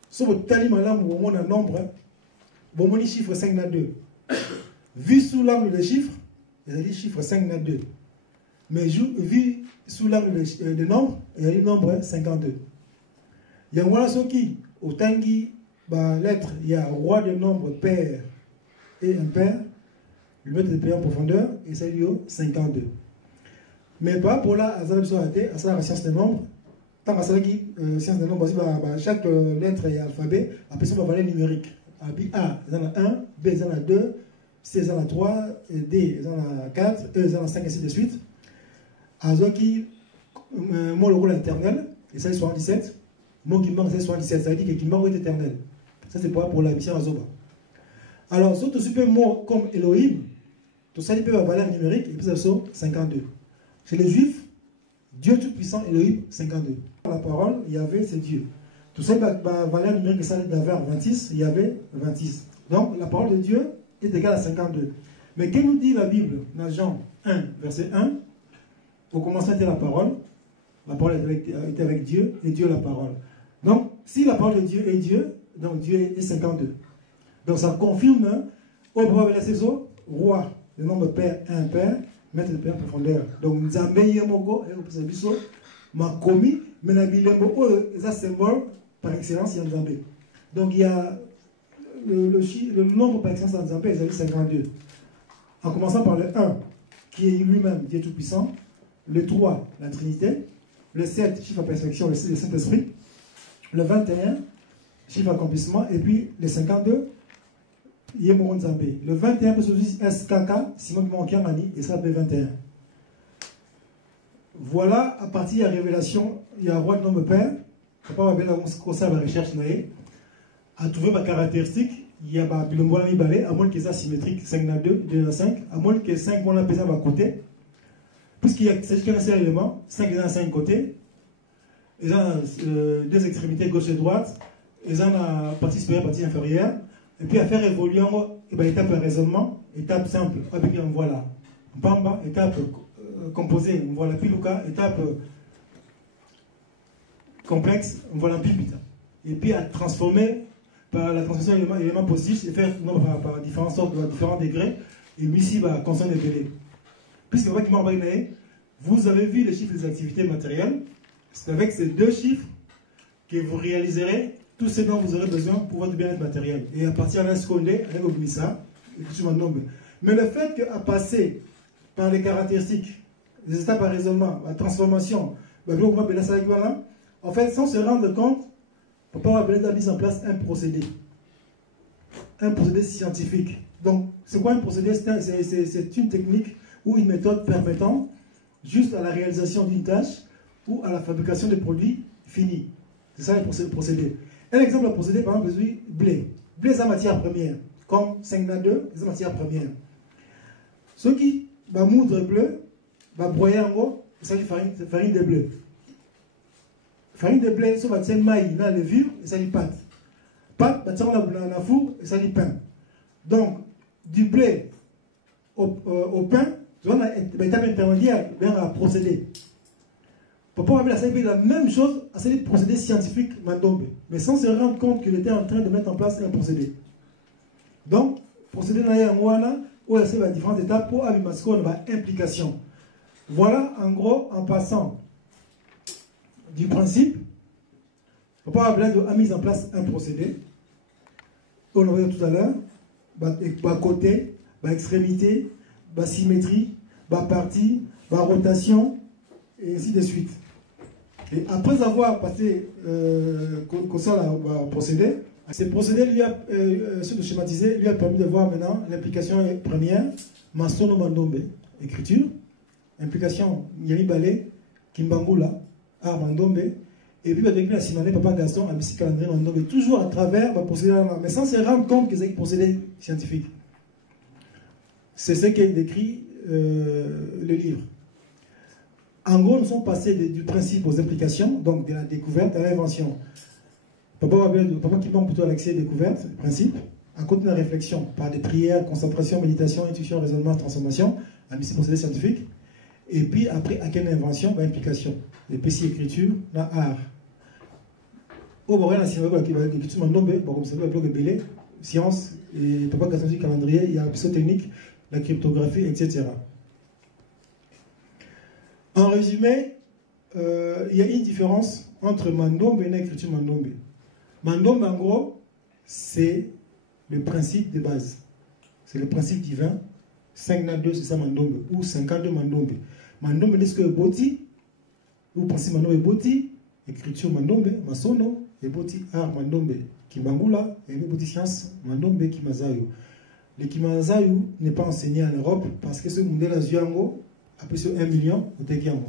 Sauf que tu as dit, madame, au moins un nombre, bon, mon chiffre 5 na 2. Vu sous l'angle des chiffres, il y a dit chiffre 5 na 2. Mais vu sous l'angle des nombres, il y a dit nombre 52. Il y a un ce qui, au tangi, lettre, il y a roi de nombre, père et impair, le mètre de père en profondeur, et ça lui est 52. Mais par rapport là, à la science des nombres, tant que la science des nombres, chaque lettre et alphabet, après ça, on va valeur numérique. A, il y en a 1, B, il y en a 2, C, il y en a 3, D, il y en a 4, E, il y en a 5, et ainsi de suite. Azoki, moi, le rôle éternel, et ça, c'est 77. Moi, qui manque, c'est 77. Ça veut dire que qui manque est éternel. Ça, c'est pour la mission Azoba. Alors, surtout, super mot comme Elohim, tout ça, il peut avoir valeur numérique, et puis ça, c'est 52. Chez les Juifs, Dieu Tout-Puissant, Elohim, 52. La parole, il y avait, c'est Dieu. Tout ça, la valeur numérique, ça avait 26, il y avait 26. Donc, la parole de Dieu est égale à 52. Mais qu'est-ce que nous dit la Bible dans Jean 1, verset 1? Au commencement était la parole était avec Dieu, et Dieu la parole. Donc, si la parole de Dieu est Dieu, donc Dieu est 52. Donc, ça confirme, au premier verset, roi, le nombre père, impair, maître de père profondeur. Donc, nous avons mis un mot, et vous avez ma commis, mais nous avons mis un symbole par excellence, il y a Nzambé. Donc, il y a le nombre par excellence en Nzambé, il y a 52. En commençant par le 1, qui est lui-même Dieu Tout-Puissant, le 3, la Trinité, le 7, chiffre à perfection, le Saint-Esprit, le 21, chiffre accomplissement, et puis le 52, Yémoron Nzambé. Le 21 peut se dire SKK, Simon Monkiamani, et ça peut 21. Voilà, à partir de la révélation, il y a un roi de nombre père, papa va bien commencer à la recherche, à trouver ma caractéristique, il y a un bilombola mi balai, à moins qu'il soit symétrique, 5 na 2, 2 na 5, à moins que 5 on a pesé à côté, puisqu'il y a qu'un seul élément, 5 à 5 côtés, ils ont deux extrémités gauche et droite, ils ont la partie supérieure, partie inférieure, et puis à faire évoluer étape de raisonnement, étape simple, voilà. Pamba, étape composée, voilà Piluka, étape complexe, voilà Pipita. Et puis à transformer par la transformation d'éléments positifs et faire par différentes sortes, par différents degrés, et ici, consonne et délai. Puisque vous avez vu les chiffres des activités matérielles, c'est avec ces deux chiffres que vous réaliserez tout ce dont vous aurez besoin pour votre bien-être matériel. Et à partir d'un scondé, avec Obmissa, mais le fait qu'à passer par les caractéristiques, les étapes à raisonnement, la transformation, en fait, sans se rendre compte, papa va mettre en place un procédé scientifique. Donc, c'est quoi un procédé? C'est une technique ou une méthode permettant juste à la réalisation d'une tâche ou à la fabrication de produits finis. C'est ça le procédé. Un exemple de procédé, par exemple, blé. Blé, c'est la matière première. comme 5 na 2, c'est matière première. Ceux qui va moudre bleu, va broyer en gros, ça dit farine de blé. Farine de blé, ça va tirer maïs, la levure, et ça dit pâte. Pâte, va tirer la four, et ça dit pain. Donc, du blé au pain, tu vois, l'étape intermédiaire, vers un procédé. Papa avait la même chose à ce procédé scientifique Mandombe, mais sans se rendre compte qu'il était en train de mettre en place un procédé. Donc, procédé n'a où il y a différentes étapes pour avoir une implication. Voilà, en gros, en passant du principe, papa a mis en place un procédé. On l'a vu tout à l'heure, côté, extrémité, symétrie, partie, rotation, et ainsi de suite. Et après avoir passé procédé, ce procédé lui a, schématisé, lui a permis de voir maintenant l'implication première, Masono Mandombe, écriture, implication Yami Balé, Kimbangula, Art Mandombe, et puis depuis la Simane, Papa Gaston, a mis calendrier Mandombe, toujours à travers le procédé, mais sans se rendre compte que c'est un procédé scientifique. C'est ce qu'est décrit le livre. En gros, nous sommes passés du principe aux implications, donc de la découverte à l'invention. Papa qui manque plutôt à l'accès découverte, principe, à côté de la réflexion, par des prières, concentration, méditation, intuition, raisonnement, transformation, à mis procédé scientifique. Et puis après, à quelle invention, implication. Et puis si écriture, la art. Au bord, la l'écriture comme ça, le science, et papa Gaston du calendrier, il y a la psychotechnique, la cryptographie, etc. En résumé, il y a une différence entre Mandombe et l'écriture Mandombe. Mandombe, en gros, c'est le principe de base. C'est le principe divin. 5 na 2, c'est ça Mandombe. Ou 52 Mandombe. Mandombe, c'est ce que Boti, ou principe Mandombe Boti, écriture Mandombe, Masono, et Boti, art Mandombe, Kimbangula, et Boti science Mandombe, Kimazayo. Le Kimazayo n'est pas enseigné en Europe parce que ce modèle Azuango, à peu près 1 million, au Tekiango.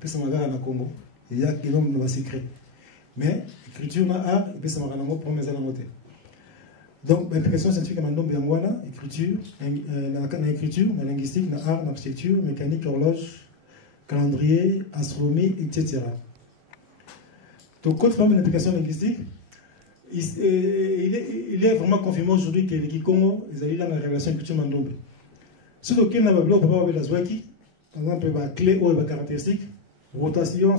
Puis ça m'a en Congo. Il y a un nombre de secrets. Mais l'écriture n'a art, et puis ça m'a pour mes noter. Donc, l'implication scientifique en Mandombe Yangwana, écriture, écriture, linguistique, art, architecture, mécanique, horloge, calendrier, astronomie, etc. Donc, quand on l'implication linguistique, il est vraiment confirmé aujourd'hui que les Congo, ils allaient dans la révélation écriture Mandombe. Surtout qu'il y a un bloc, on va la Zwaki, par exemple, la clé ou la caractéristique, rotation,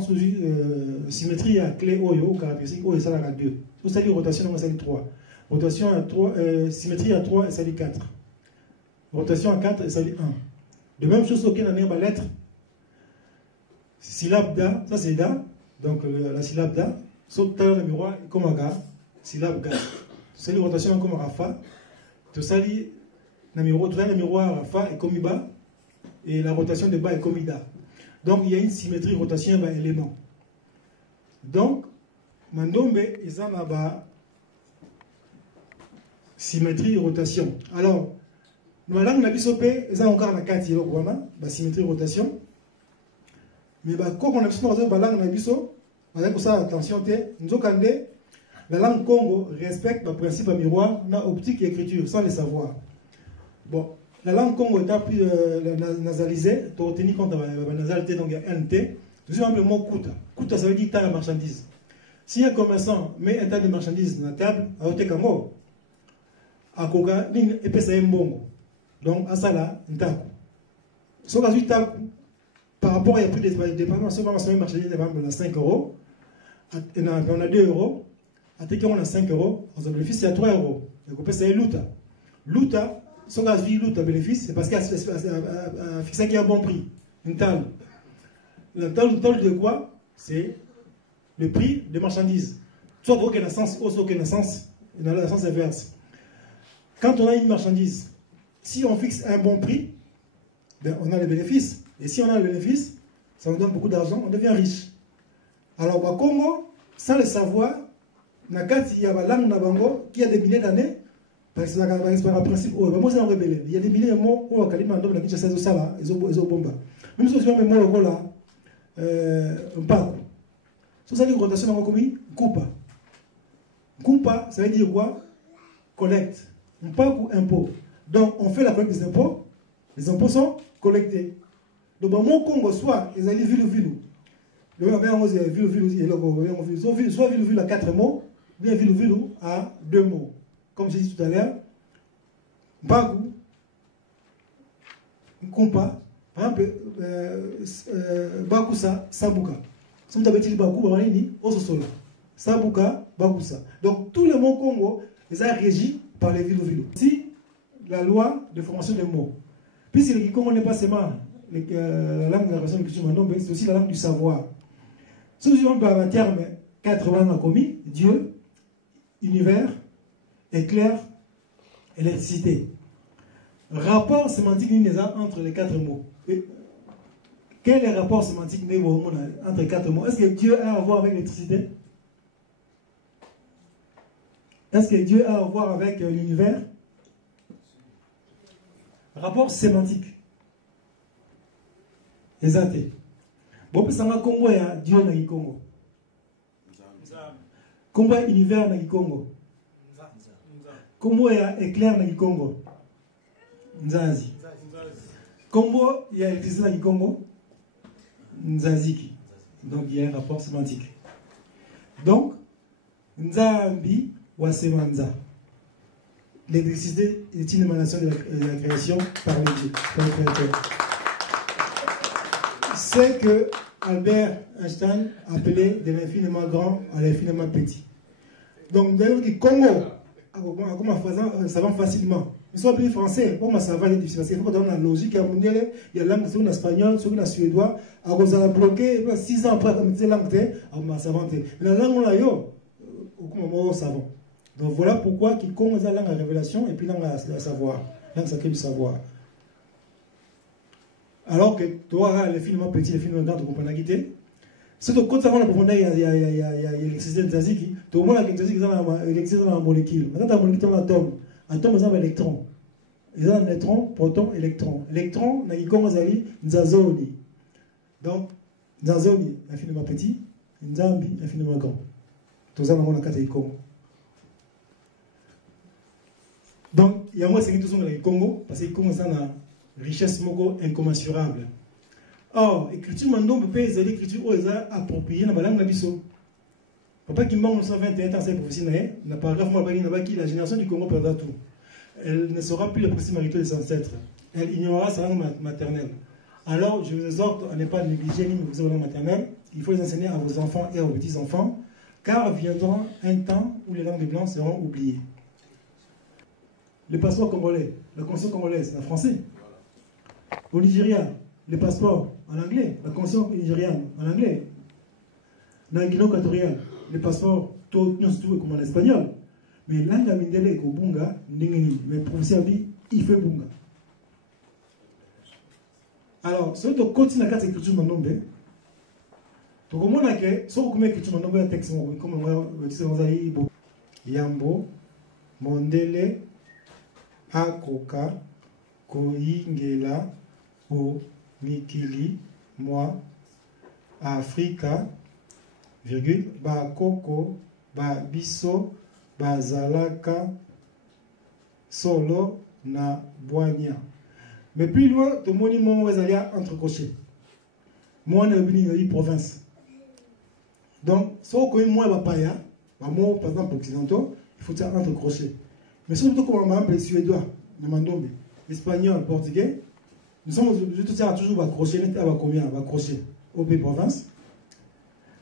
symétrie à clé ou caractéristique, ou et ça à 2. Tout ça dit rotation, on ça dit 3. Rotation à 3, symétrie à 3 et ça dit 4. Rotation à 4 et ça dit 1. De même chose auquel on a une lettre. Syllabe da, ça c'est da, donc la syllabe da, sauf que le miroir comme un ga, syllabe ga. Tout ça dit rotation comme un rafa, tout ça dit le miroir fa est comme iba, et la rotation de bas est comme ida. Donc il y a une symétrie rotation par élément. Donc, Mandombe, ils ont là-bas symétrie rotation. Alors, nous allons la bisopé, ils ont encore la 4 symétrie rotation. Mais quand on a besoin de la langue biso, pour ça attention, nous avons la langue Congo respecte le principe à miroir, na optique et écriture, sans le savoir. Bon, la langue Congo est plus nasalisée, tu as tenu compte de la nasalité, donc il y a NT. Tout simplement le mot kuta. Kuta, ça veut dire tas de marchandises. Si un commerçant met un tas de marchandises dans la table, à côté de Kango, à Koga, il y a un bongo. Donc, à ça là, un taku. Sauf que taku, par rapport à plus de dépenses, si on a une marchandise de 5 euros, on a 2 euros, à tel qu'on a 5 euros, on a bénéfice, c'est à 3 euros. Donc, c'est luta. Luta, si on a vu luta bénéfice, c'est parce qu'il a fixé qu'il y a un bon prix. Une table. La table de quoi? C'est le prix des marchandises. Soit dans aucun sens, ou dans aucun sens, dans le sens inverse. Quand on a une marchandise, si on fixe un bon prix, ben on a le bénéfice. Et si on a le bénéfice, ça nous donne beaucoup d'argent, on devient riche. Alors, au Congo, sans le savoir, il y a la langue Nabango qui a des milliers d'années, parce que c'est un principe, il y a des milliers de mots où on a des mots qui sont là, ils ont bomba. Même si on a des mots là, un pas. Si vous avez une rotation, on a commis Coupa. Coupa, ça veut dire quoi? Collecte. on pague impôt. Donc, on fait la collecte des impôts. Les impôts sont collectés. Donc, mon Congo, soit ils allaient ville. Soit ville à 4 mots, ou bien ville à 2 mots. Comme j'ai dit tout à l'heure, Bagou, Kumpa, par exemple, Bakusa, Sabuka. Si vous avez dit Bakou, vous avez dit Ososola. Sabuka, Bakusa. Donc, tous les mots Congo, ils sont régis par les villes. Si la loi de formation des mots, puisque le Congo n'est pas seulement la langue de la personne culture Mandombe, c'est aussi la langue du savoir. Si nous avons un terme 80 ans commis, Dieu, univers, éclair, électricité. Rapport sémantique entre les 4 mots. Et quel est le rapport sémantique entre les 4 mots? Est-ce que Dieu a à voir avec l'électricité? Est-ce que Dieu a à voir avec l'univers? Rapport sémantique. Exact. Bon, puis ça va Congo et Dieu na Congo. Congo et univers na Congo. Congo et éclair na Congo. Nzazi. Congo il y a électricité na Congo. Nzaziki. Donc il y a un rapport sémantique. Donc Nzambi wa Semanza. L'électricité est une émanation de la création par le Dieu, par le Créateur. C'est que Albert Einstein appelait de l'infiniment grand à l'infiniment petit. Donc, d'ailleurs, le Congo, ça va facilement. Ils sont appelés français, comment ça va aller difficile? Parce qu'il faut que dans la logique, il y a la langue sur l'espagnol, sur le suédois, à cause de la bloquer, 6 ans après, comme tu sais, langue, ça va. La langue, on l'a eu, au savon. Donc voilà pourquoi quiconque a la langue à révélation et puis langue à savoir, langue sacrée du savoir. Alors que toi, les films petits, les films grands, tu comprends la guité. Si tu comptes savoir la profondeur, il y a l'électricité de Zaziki, tu au moins l'électricité dans la molécule. Maintenant, la molécule dans l'atome. L'atome, c'est un électron. Ils ont un électron, proton, électron. Électron, il y a quiconque zali, Nzazoni. Donc, Nzazoni, infiniment petit, Nzambi, infiniment grand. Tout ça, on a 4 icônes. Donc, il y a moi qui sont dans le Congo, parce que le Congo, c'est une richesse incommensurable. Or, l'écriture Mandombe peut être l'écriture où elle est appropriée dans la langue Nabiso. Papa qui m'a 1921 ans, c'est professionnel, n'a pas grave, la génération du Congo perdra tout. Elle ne saura plus les possibilités de ses ancêtres. Elle ignorera sa langue maternelle. Alors, je vous exhorte à ne pas négliger ni mépriser la langue maternelle. Il faut les enseigner à vos enfants et à vos petits-enfants, car viendra un temps où les langues des Blancs seront oubliées. Le passeport congolais, la constitution congolaise, en français. Au Nigeria, le passeport en anglais, la constitution nigériane en anglais. Dans le Guinée équatoriale, le passeport tout comme en espagnol. Mais langue amindele ko bunga ndengeni, mais professeur dit il fait bunga. Alors, si on continue à faire cette écriture Mandombe, tu comprends que si on commence à écrire Mandombe, un texte comme on dit Yambo, Mondele, Akoka, Koingela, O Mikili, moi, Afrika, virgule, Ba Koko, Ba Biso, Ba Zalaka, Solo, Na Boania. Mais plus loin, tout le monde est entre crochets. Moi, on est venu dans la province. Donc, si on connaît moins la païa, moi, par exemple, occidentaux, il faut faire entre crochets. Mais surtout comme on les Suédois, les Mandombe, l'Espagnol, le Portugais, nous sommes toujours à crochet, à combien? À crochet. Au pays province.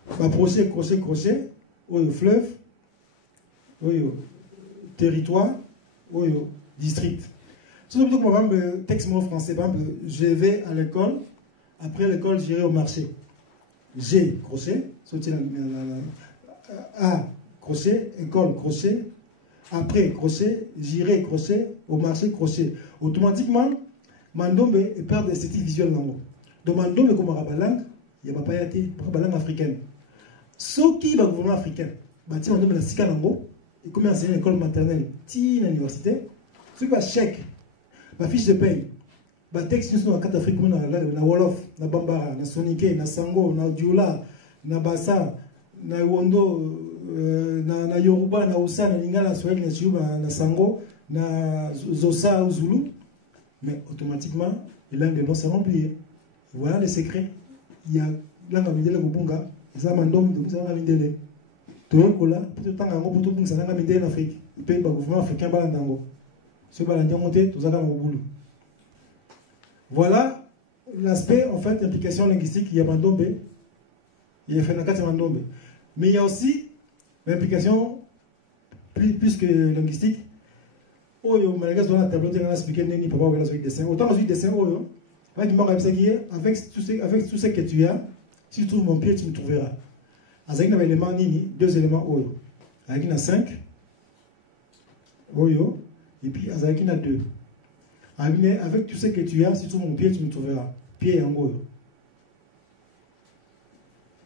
Crochet, crochet, crochet, au fleuve, au territoire, au district. Surtout comme par exemple, texte mot français, par exemple, je vais à l'école, après l'école, j'irai au marché. G, crochet, A, crochet, école, crochet. Après, crochet, j'irai, crochet, au marché, crochet. Automatiquement, Mandombe est perdre l'esthétique visuelle dans le mot. Donc, Mandombe, comme on a langue, il n'y a pas été, la langue africaine. Ce qui est le gouvernement africain, il Mandombe la sika nango, et comme enseigner l'école maternelle, ti à l'université, ce qui va chèque, ma fiche de paye, ma texte, nous sommes dans 4 Afrique, na Wolof, na Bambara, na Sonike, na Sango, na Dioula, na Bassa, na Wondo, na Yoruba, na Oussa, na Lingala, na Swahili, na Chiuba, na Sango, na Zosa ou Zulu, mais automatiquement, les langues vont se remplir. Voilà le secret. Il y a langue mindele kubunga, ça mandom de ça mindele. Tout kola, pour tant ngo pour tout bunga ça mindele en Afrique. Le pays gouvernement africain balandango. Ce balandango monté, tout ça dans le boulot. Voilà l'aspect en fait d'implication linguistique. Il y a mandombe, il y a Fenakati mandombe. Mais il y a aussi l'implication plus que linguistique. Oh yo, Malagas dans la tableau de l'expliquer ni papa regarder sur dessin. Autant sur dessin oh yo. Avec tout ce que tu as, si tu trouves mon pied, tu me trouveras. Avec un élément nini, 2 éléments oh yo. Avec une 5 oh yo, et puis avec une 2. Avec tout ce que tu as, si tu trouves mon pied, tu me trouveras. Pied en haut.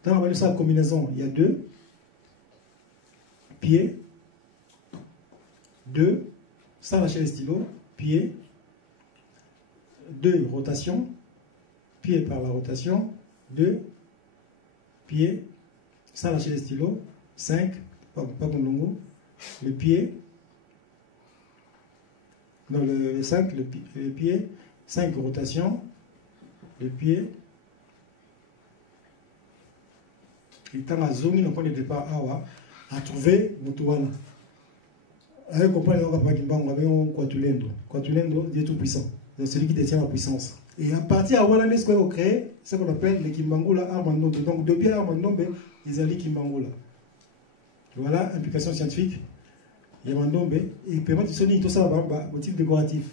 Dans la combinaison, il y a 2 pieds, 2, sans lâcher les stylos, pied, 2 rotation, pied par la rotation, 2 pieds, sans lâcher les stylos, 5, pas comme longo, le pied, dans le 5, le pied, 5 rotations, le pied, et tant à zoomer, on point de départ à trouver Moutouana. Avec compagnie, on va pas qu'il y ait un Quatulendo. Quatulendo, Dieu tout-puissant. C'est celui qui détient la puissance. Et à partir de Wallane, ce qu'on a créé, c'est ce qu'on appelle les Kimbangola Armandombe. Donc, depuis Armandombe, ils ont dit Kimbangola. Voilà, implication scientifique. Yamandombe. Et permet de sonner tout ça, motif décoratif.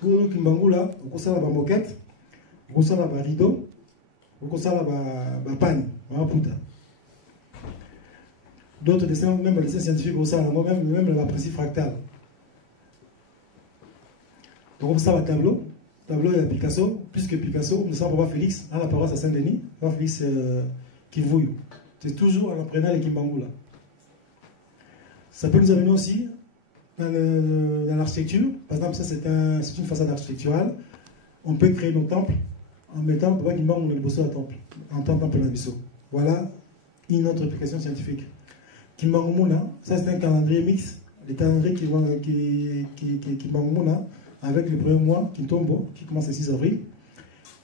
Sur Kimbangola, on a la moquette, on a la rideau, on a la panne, on a puta. D'autres dessins, même les dessins scientifiques, même la principe fractale. Donc, on a le tableau. Tableau, il y a Picasso. Plus que Picasso, on sent Papa Félix, à la paroisse à Saint-Denis. Papa Félix Kivouillou. C'est toujours en apprenant les Kimbangoula. Ça peut nous amener aussi dans l'architecture. Par exemple, ça, c'est une façade architecturale. On peut créer nos temples en mettant Papa Kimbangoula le bosso à temple. En temple à bisso. Voilà une autre application scientifique. Kimbangoula, ça c'est un calendrier mix. Les calendriers Kimbangoula, avec le premier mois, Kintombo, qui commence le 6 avril,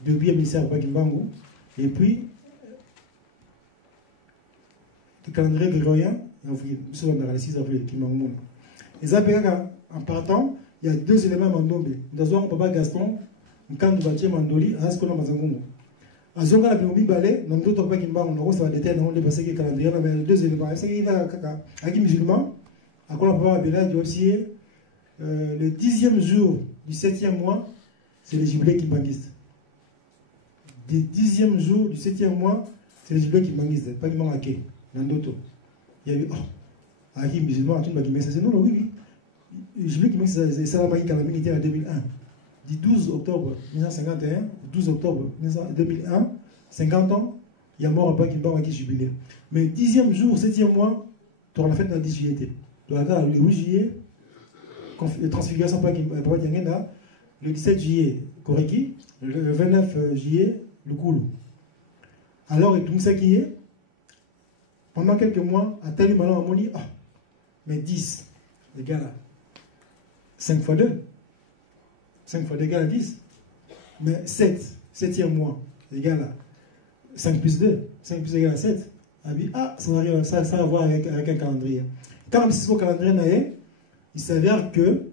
depuis le ministère de Kimbango, et puis le calendrier grégorien, nous sommes dans le 6 avril, Kimbango. Et ça, en partant, il y a 2 éléments mandombe. Dans un papa Gaston, un camp de bâtiment mandoli, à ce qu'on a mazangongo. À ce qu'on a pu balai, dans d'autres papa Kimbango, on a détaillé dans le passé qui calendrier, mais les 2 éléments. C'est qu'il y a un musulman, à quoi on peut appeler du aussi. Le 10e jour du 7e mois, c'est le jubilé qui banguiste. Le 10e jour du 7e mois, c'est le jubilé qui banguiste. Pas du monde à qui, dans d'autres. Il y a eu, à qui musulman, à tout le monde qui met ça. Non, oui. Le jubilé qui banguiste, c'est ça la magie quand la militaire en 2001. Du 12 octobre 1951, 12 octobre 2001, 50 ans, il y a mort à pas qui bangue à qui jubilé. Mais 10e jour, 7e mois, tu auras la fête dans le 10 juillet. Tu auras le 8 juillet. Transfiguration le 17 juillet, Koreki, le 29 juillet, le Koulou. Alors, et tout ça qui est, pendant quelques mois, à tel moment, on m'a dit, mais 10, les gars là, 5 fois 2, 5 fois 2 égale à 10, mais 7, 7e mois, les gars là, 5 plus 2, 5 plus 2 égale à 7, ça va voir avec un calendrier. Quand on dit ce calendrier, il s'avère que,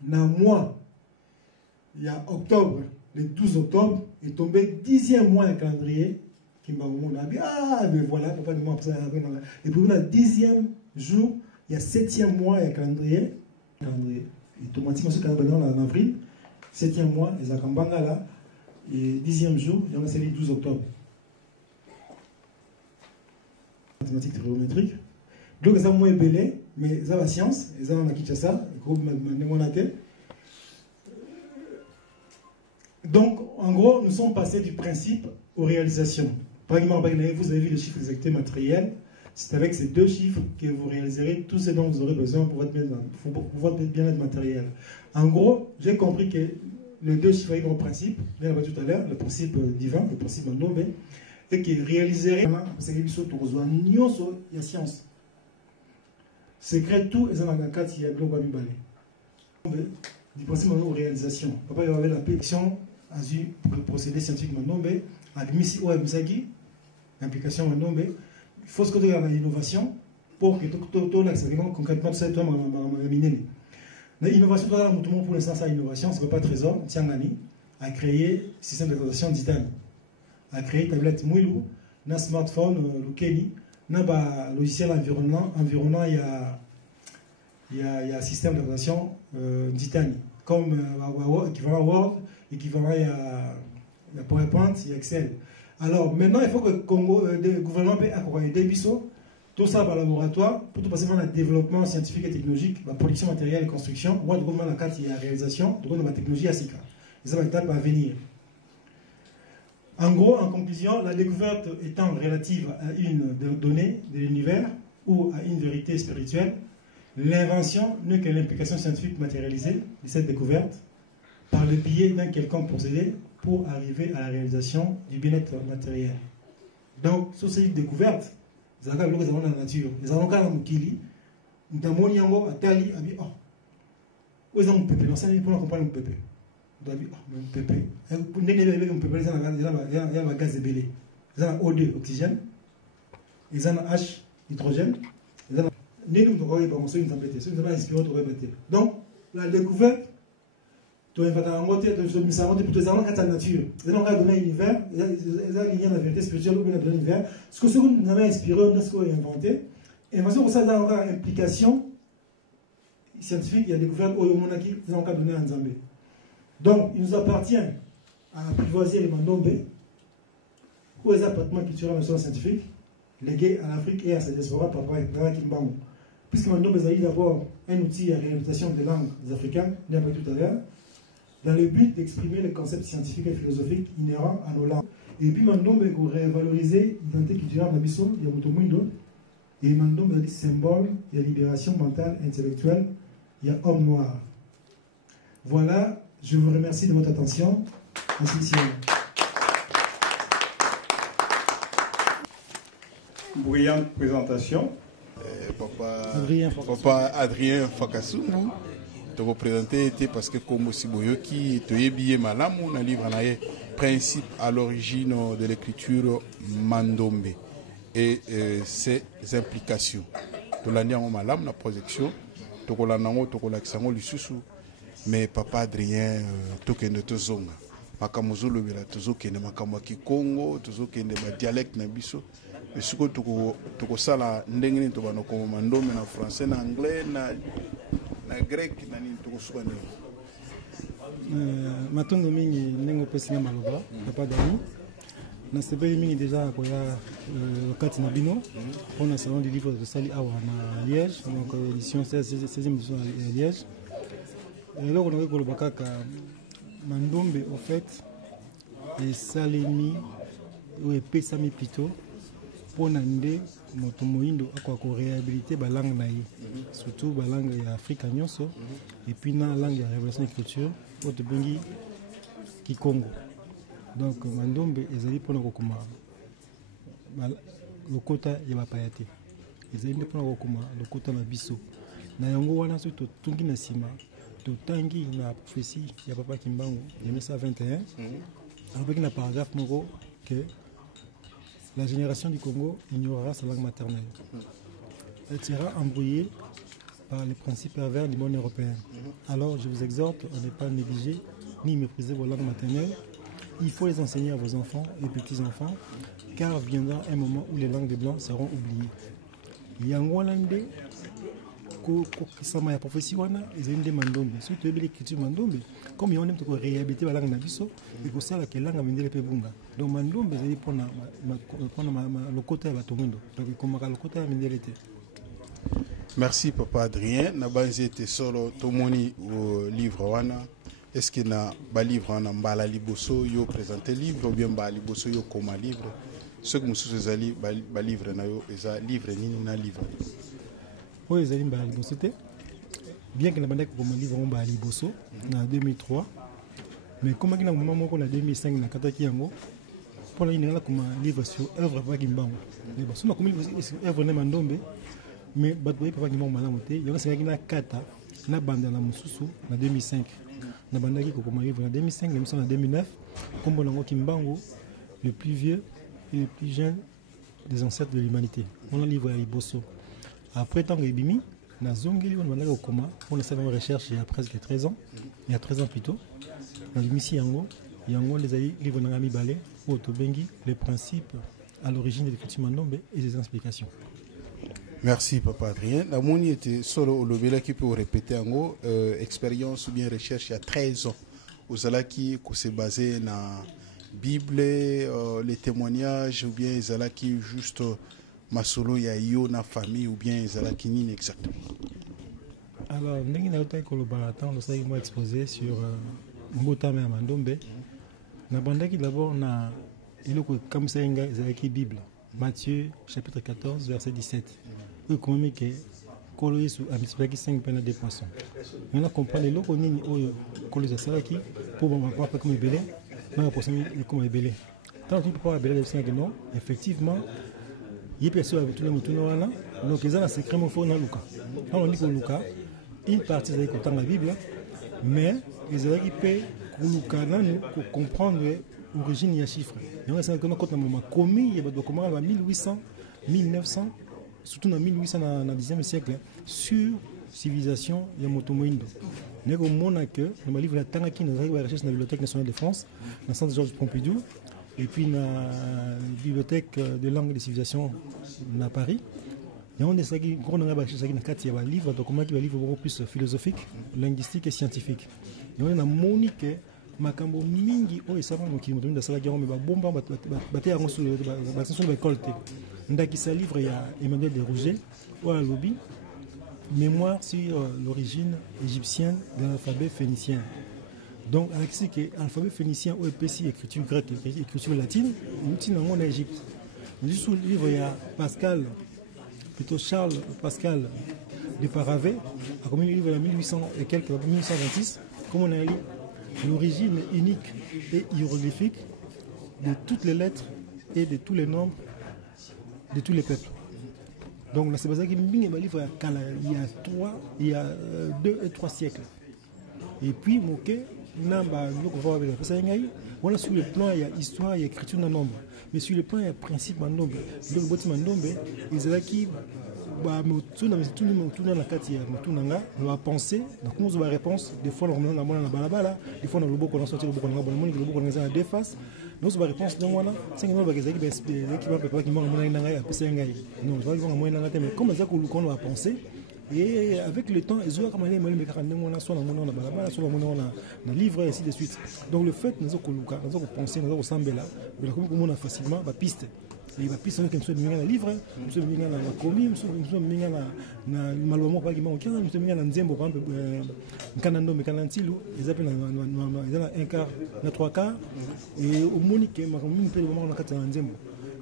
dans le mois, il y a octobre, le 12 octobre, est tombé 10e mois de calendrier. Mais voilà, papa de moi, et puis, dans le 10e jour, il y a 7e mois de calendrier. Et automatiquement, ce calendrier en avril, 7e mois, les Akambanga là, et 10e jour, il y en a le 12 octobre. Mathématiques trigonométriques. Donc, ça m'a ébélé, mais ça la science, et ça on a quitté ça, donc, en gros, nous sommes passés du principe aux réalisations. Par exemple, vous avez vu le chiffre d'exactitude matérielle, c'est avec ces 2 chiffres que vous réaliserez tout ce dont vous aurez besoin pour votre bien-être matériel. En gros, j'ai compris que les 2 chiffres dans le principe, bien là tout à l'heure, le principe divin, le principe mandombe, et qui réaliserait, c'est que il y a science. Secret tout est dans la carte, il y a global balai. du principe de réalisation. Papa il y avait la pétition à pour le procédé scientifique Mandombe, à l'imisi OMSAGI, l'implication Mandombe. Il faut ce que tu aies l'innovation pour que tout l'expérience concrètement c'est toi l'innovation pour l'instant ça innovation c'est pas trésor Tiangani a créé système d'exploitation digital, a créé tablette Mouilou, un smartphone le Kenny, un logiciel environnant il y a un système d'exploitation digital comme équivalent Word, équivalent il y a PowerPoint, il y a Excel. Alors maintenant il faut que le Congo, le gouvernement peut accompagner des bisous. Tout ça par laboratoire, pour tout passer dans le développement scientifique et technologique, la production matérielle et construction, ou dans la carte il y a réalisation, dans la technologie ASICA. Et ça va être à venir. En gros, en conclusion, la découverte étant relative à une donnée de l'univers ou à une vérité spirituelle, l'invention n'est que l'implication scientifique matérialisée de cette découverte par le biais d'un quelconque procédé pour arriver à la réalisation du bien-être matériel. Donc, sur cette découverte, les gens qui sont dans la nature, les gens qui sont dans le Kili, ils sont dans le Atali, ils ont dit, oh, ils ont un pépé, non, ça n'est pas pour comprendre un pépé. Ils ont dit, oh, un pépé. Pour ne pas un pépé, ils ont un gaz de belé. Ils ont un O2, oxygène. Ils ont un H, hydrogène. Ils ont un. Nous ne pouvons pas construire une tempête, nous ne pouvons pas inspirer notre répéter. Donc, la découverte, tu vas faire un mot, tu vas faire un mot pour les gens qui sont dans la nature. Ils ont donné l'univers, ils ont lié la vérité spirituelle ou bien l'univers. Ce que nous avons inspiré, nous avons inventé. Et parce que ça a une implication scientifique, il y a découvert au Monaki, ils ont donné en Zambie. Donc, il nous appartient à apprivoiser les Mandombe, ou les appartements culturels et scientifiques, légués à l'Afrique et à sa diaspora par rapport à Kimbangu. Puisque Mandombe a d'abord un outil à réhabilitation des langues des Africains, il n'y a pas tout à l'heure, dans le but d'exprimer les concepts scientifiques et philosophiques inhérents à nos langues. Et puis Mandombe pour révaloriser l'identité culturelle de Bisso, il y a Mutomundo, et Mandombe a dit symbole, il y a libération mentale, intellectuelle, il y a homme noir. Voilà, je vous remercie de votre attention. Merci. Brillante présentation. Papa Adrien Fakassou, te représenter parce que comme aussi Boyoki, te yébié malamu, on a livre principe à l'origine de l'écriture Mandombe et ses implications. To l'année en malam la projection, to kolanango to kolaksango lisusu, mais Papa Adrien tokende to zonga. Makamuzulu bila tozokende makamwaki Congo, tozokende ba dialecte na biso. Et ce que tu sala ndengeni to bano comme Mandombe na français na anglais na grec na ni to soane matondo mingi nengo pesinga maloba papa dani na sebeli mingi déjà koya wakati na bino on a salon du livre de Sali Awa na Liège donc édition 16e édition à Liège et là on a ko bakaka Mandombe au fait et salemi ou pesami plutôt pour nande moto moindo akwa ko réhabiliter ba langue na yi surtout ba langue ya Afrika nyonso et puis na langue ya révolution et culture pour te bengi Kikongo. Donc Mandombe ezali pona kokuma lokota ya bapayate ezali pona kokuma lokota na biso na yango wana so to tungi na sima to tangi na prophétie ya papa Kimbangu de 1921 avec un paragraphe moko que la génération du Congo ignorera sa langue maternelle. Elle sera embrouillée par les principes pervers du monde européen. Alors je vous exhorte à ne pas négliger ni mépriser vos langues maternelles. Il faut les enseigner à vos enfants et petits-enfants, car viendra un moment où les langues des Blancs seront oubliées. Yangwalande, Sama ya prophétie wana, ezende Mandombe. Si tu veux l'écriture Mandombe, comme il y a un réhabiliter la langue nabiso, il faut ça que la langue amène les bunga. Donc Mandombe ezali pour le côté de Batomundo. Donc comment le côté amène les. Merci Papa Adrien. Nabanzi était solo tomoni au livre wana. Est-ce qu'il y a un livre en Mbala Liboso, yo présenté livre ou bien Mbala Liboso yo comme livre? Ce que nous faisons, c'est livre na livre ni na livre. Oui, ils allaient Mbala Liboso. Bien que nous avons comme livre Mbala Liboso en 2003, mais comme il y a un moment en 2005 na Kataki yango, pour il y a comme livre sur œuvre Papa Kimbangu. Mais bon, si on a comme livre sur œuvre na Mandombe, mais batoué Papa Kimbangu malamu te, il y a un kata na banda na mususu na 2005 na banda qui kokoma livre na 2005 l'émission en 2009 comme bonango Kimbangu le plus vieux et le plus jeune des ancêtres de l'humanité on a livre à Liboso après tant que Ibimi na zongeli on banda kokoma on a fait une recherche il y a presque 13 ans il y a 13 ans plutôt na limisi yango les aïe livre na ngami balé au tobengi les principes à l'origine de l'écriture Mandombe et ses explications. Merci Papa Adrien. La moni était solo au lobela qui peut répéter en gros expérience ou bien recherche il y a 13 ans. Aux alaki qui s'est basé dans la Bible, les témoignages ou bien les alaki juste ma solo ya yo na famille ou bien les alaki nini exactement. Alors, nous avons exposé sur Mbotame à Mandombe. Nous avons d'abord na comme ça la Bible. Matthieu chapitre 14 verset 17. Oui, comment que coloyer sous un petit 5 peines de poissons. On a compris les locaux ni coloyer ça qui pour voir comme il belé, mais pour ça comme il belé. Tant que pour belé de non, effectivement, il peut se avec tout le monde là. Donc ils ont un secret mon fond dans Lucas. Quand on dit que Lucas, une partie de la Bible, mais ils ont qui peut Lucas là nous comprendre l'origine des chiffres. Donc c'est que quand on a commis il y a des documents en 1800, 1900 surtout en 1800 dans le 10e siècle sur civilisation ya Motomoindo. Nous avons que dans le livre la Tangaki nous avons recherché dans la Bibliothèque nationale de France, dans le centre Georges Pompidou et puis dans la Bibliothèque de langue et de civilisation à Paris. Il y a des gros livres, documents qui livres beaucoup plus philosophiques, linguistiques et scientifiques. Il y a Monique makambo mingi o esaba mo kimo tunda sala jango me ba bomba baté yango sur ba récolte ndaki sa livre ya Emmanuel Desrouget ou à lobby mémoire sur l'origine égyptienne de l'alphabet phénicien. Donc avec ce que alphabet phénicien ou épaissi écriture grecque écriture latine outil dans mon Égypte. Juste le livre ya Pascal plutôt Charles Pascal de Paravet a commis le livre en 1800 et quelques 1826 comme on a lu l'origine unique et hiéroglyphique de toutes les lettres et de tous les nombres de tous les peuples. Donc là c'est pour ça qu'il y a 2 et 3 siècles. Et puis on a sur le plan il y a histoire, il y a écriture dans nombre. Mais sur le plan il y a principe en nombre. Donc le bâtiment nombre, ils ont qui bah tout dans la carte il y a tout dans la pensée donc nous avons la réponse des fois on a la balabala des fois on a le beau qu'on a sorti le beau qu'on a bon le beau qu'on a des faces nous avons la réponse donc voilà c'est que nous bagage qui va préparer qui m'a mon nanga ya pesa ngai non je vais voir mon nanga mais comme ça qu'on a pensé et avec le temps ils ont comme les mais quand on a soit dans la balabala soit on a livre et ainsi de suite donc le fait nous avons penser nous avons sembler là mais comme on a facilement la piste les papiers sont comme ça dans livre nous sommes dans la commune nous sommes dans malwamo pas qui manque nous sommes dans nzembo par exemple kanando mais kanantilu ils appellent dans un quart dans 3 quarts et au monique ma commune peut le moment on a 4 nzembo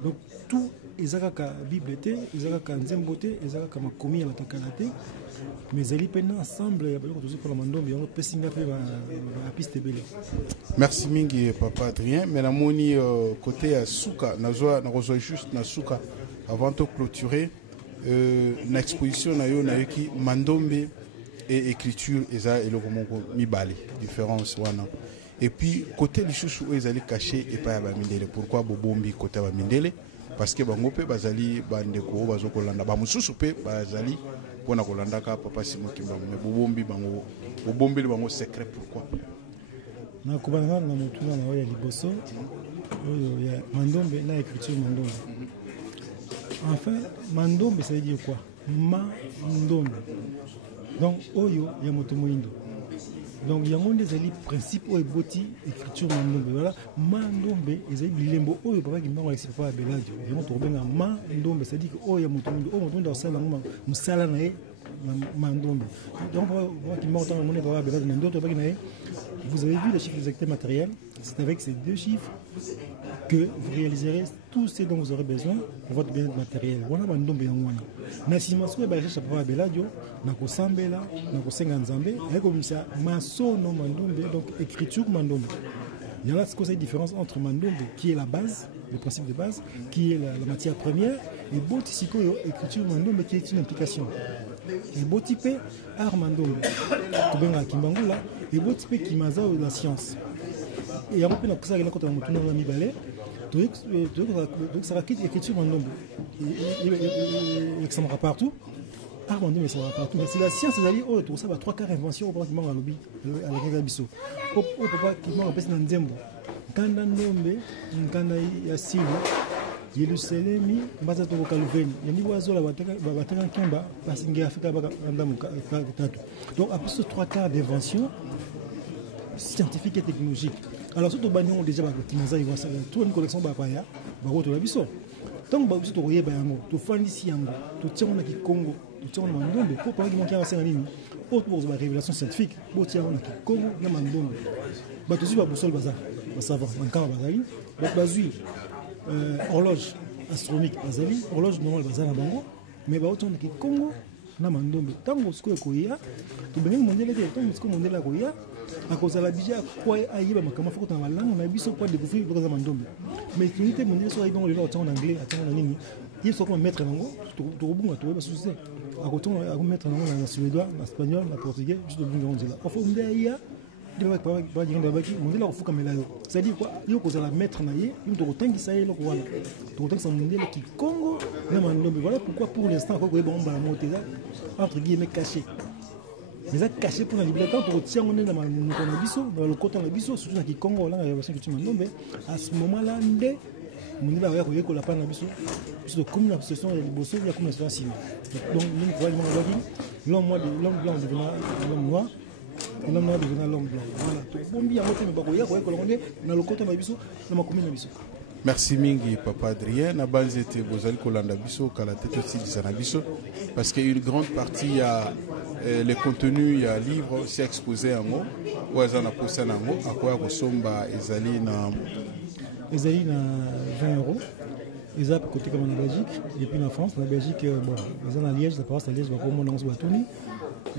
donc tout ezaka bible était ezaka nzembo te ezaka ma commune ya batakalate mais ali pena ensemble ya baloko toujours pour la mandombe yango pesinga pe ba piste belé. Merci mingi Papa Adrien mais la moni côté à Souka na rejoint juste na Souka avant de clôturer na exposition na yo ki mandombe et écriture eza eloko moko mibale différence wana et puis côté lisusu ezali caché et pas ba mindele pourquoi bobombi côté ba mindele parce que bango pe bazali bandeko bazokolanda ba mususu pe bazali pona kolanda ka Papa Simon Kimbangu mais bobombi bango secret pourquoi na kubanga na mutuna na ya liboso ya mandombe na écriture mandombe enfin mandombe ça veut dire quoi mandombe donc oyo ya motomoindo donc yango ndezali principe oyo boti écriture mandombe voilà mandombe ezali bilembo oyo Papa Kimbangu alexis Papa Beladio yango to benga mandombe ça dit que oyo ya motomoindo oyo motomoindo osala ngoma musala na ye mandombe donc Papa Kimbangu tant mon Papa Beladio na d'autres Papa na ye. Vous avez vu les chiffres exacts matériels, c'est avec ces 2 chiffres que vous réaliserez tout ce dont vous aurez besoin pour votre bien-être matériel. Voilà mandombe yangwana. Na simaso ba recherche Papa Beladio na ko sambela, na ko senga nzambe, et comme ça masono mandombe donc écriture mandombe. Il y a là ce conseil différence entre mandombe qui est la base, le principe de base, qui est la matière première et botisiko écriture mandombe qui est une application. et beau type art mandombe to benga kimbangula et beau type kimaza la science et ya mpe na kusaka na kota mutuna na mibale to ça rakit écriture mandombe et ça me partout art mandombe ça va partout mais c'est la science ezali oh tout ça va 3/4 invention au pas kimanga lobi avec la biso au papa kimanga pesa na nzembo kanda ndombe nkanda ya sivu Yerusalemi mbaza to kaluveni yani wazola bataka kemba basinge afika baka ndamu tatu donc après ce 3/4 d'invention scientifique et technologique alors surtout banyon déjà ba kimaza yiwa ça tout une collection ba paya ba ko to la biso donc ba biso to koyeba yango to fandisi yango to tiana ki Congo to tiana mandombe pour pas ki monkia ba senga nini autre pour ba révélation scientifique bo tiana ki Congo na mandombe ba to ba bosol baza ba savoir mankama bazali ba bazui horloge astronomique bazali horloge normale bazali na bango mais ba autant ki Congo na mandombe tango siko koya to bengi mondele te tango siko mondele koya akoza la bija kwa ayiba makama foko na malanga na biso pour découvrir le mandombe mais tunité mondele so ayiba ngolo en anglais atanga na nini il faut qu'on mettre nango to bunga to ba succès akotonga ako mettre nango na suédois na espagnol na portugais juste de bunga ondela ofo ndaya c'est-à-dire quoi il faut la mettre naie nous devons tangi ça et le voilà donc ça mondial qui Congo na mandombe voilà pourquoi pour l'instant quoi bon ba monter entre guillemets caché mais ça caché pour la liberté pour tiens on est dans na biso dans le côté na biso surtout na ki Congo là la version que tu mandombe à ce moment là ndé mon va voir ko la pa na biso de comme la possession de bosso il y a comme ça donc nous voyons l'homme moi de l'homme blanc devenant l'homme noir l'homme noir devient l'homme blanc. Merci mingi papa Adrien na banzete bozali kolanda biso kala tete aussi disana biso parce qu'une grande partie a les contenus ya livre c'est exposé en mot ou azana posa na mot akoya kosomba ezali na 20 €. Ils ont côté comme en Belgique et puis en France, la Belgique bon, ils ont à Liège, la paroisse à Liège, va comment on se bat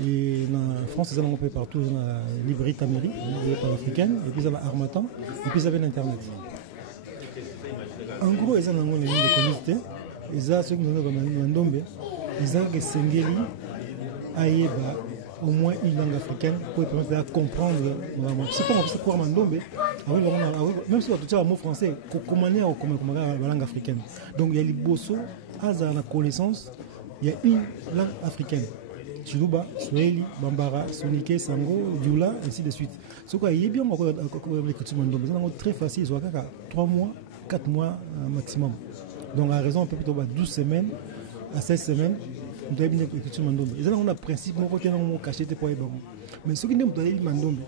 et en France ils ont un peu partout, ils ont la librairie Tameri, la librairie africaine et puis ils ont Harmattan et puis ils avaient l'internet. En gros, ils ont les lignes de connectivité, ils ont ceux qui nous ont mandombe, ils ont que Sengeli Aïeba au moins une langue africaine pour permettre de comprendre c'est pas c'est quoi mandombe même si tu as un mot français comment la langue africaine donc il y a les bosso à la connaissance il y a une langue africaine Chiluba, Swahili, Bambara, Sonike, Sango, Dioula, ainsi de suite. Ce qu'il y a bien l'écriture mandombe, c'est très facile, ils ont 3 mois, 4 mois maximum. Donc à raison, on peut plutôt 12 semaines à 16 semaines. Nous avons une écriture mandombe. Ils ont un principe qui est caché pour les bambous. Mais ceux qui n'ont pas dit mandombe,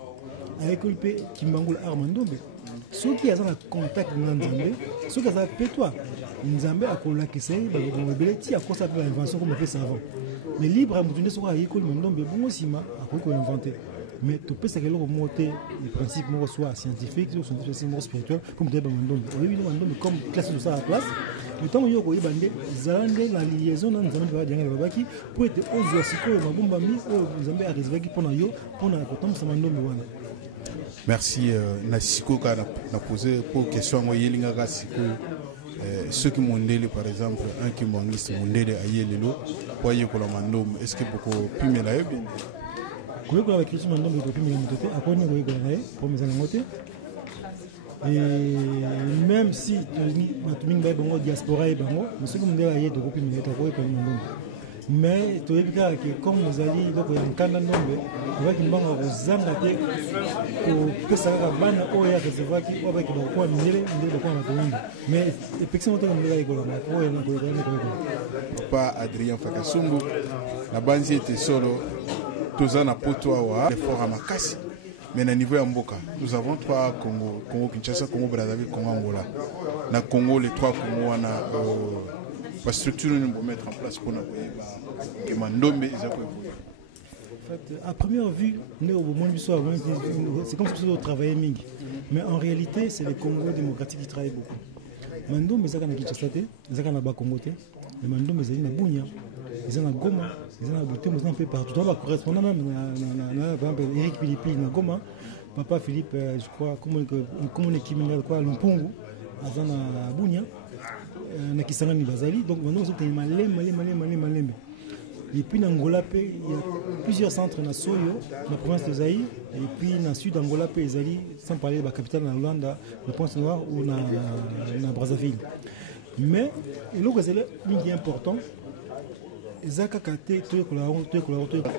avec le pays qui mangou l'art mandombe, ceux qui ont un contact avec Nzambe, ceux qui ont un pétois, Nzambe a collé qui c'est, il a constaté l'invention comme on fait ça avant. Mais libre à moutiner sur l'école mandombe, bon aussi ma a quoi inventé. Mais tu peux savoir monter les principes soit scientifiques, soit spirituels, comme des mandombe. Oui, mandombe comme classe de ça à la place. Le temps où il y a bandé, zalande la liaison dans Nzambe va dire babaki pour être aux osiko mabumba mi Nzambe a réservé pour na yo pour na kotam sa mandombe wana. Merci Nasiko ka na poser pour question ngo yelinga ka siko ceux qui mondele par exemple un qui mongiste mondele ayelelo pour yekola mandombe est-ce que beaucoup pimela yo bien ko ko la question mandombe ko pimela motote akoni ko yekola nae pour mes moté. Et même si tu as une diaspora, mais tu as que comme nous allons dans un canal nombre, on va qu'il manque aux zangatés pour que ça banne au ya que c'est vrai qu'il va que beaucoup minéré mais effectivement Papa Adrien Fakasumbu la banzi était solo tozana poto wa fort à Makasi. Mais à niveau Mboka, nous avons 3 Congo, Congo Kinshasa, Congo Brazzaville, Congo Angola. Dans le Congo, les 3 Congo, on a la structure nous pour mettre en place pour nous que mandombe ils ont évolué. En fait, à première vue, c'est comme si on travaillait mingi. Mais en réalité, c'est les Congos démocratiques qui travaillent beaucoup. Mandombe ils ont Kinshasa, ils ont na Congo, les mandombe ils ont na Bunia. Ils ont la Goma, ils ont la beauté, ils ont un peu partout. Donc, correspondant même par exemple, Eric Philippe, il a Goma, Papa Philippe, je crois, comme on est criminel, quoi, Lumpungu, ils ont la Bunia, Nakisanga Nibazali. Donc, maintenant, ils ont malé. Et puis, en Angola, il y a plusieurs centres dans Soyo, dans la province de Zaïre. Et puis, dans le sud d'Angola, sans parler de la capitale de Hollande, la province noire ou dans Brazzaville. Mais, ce qui est important,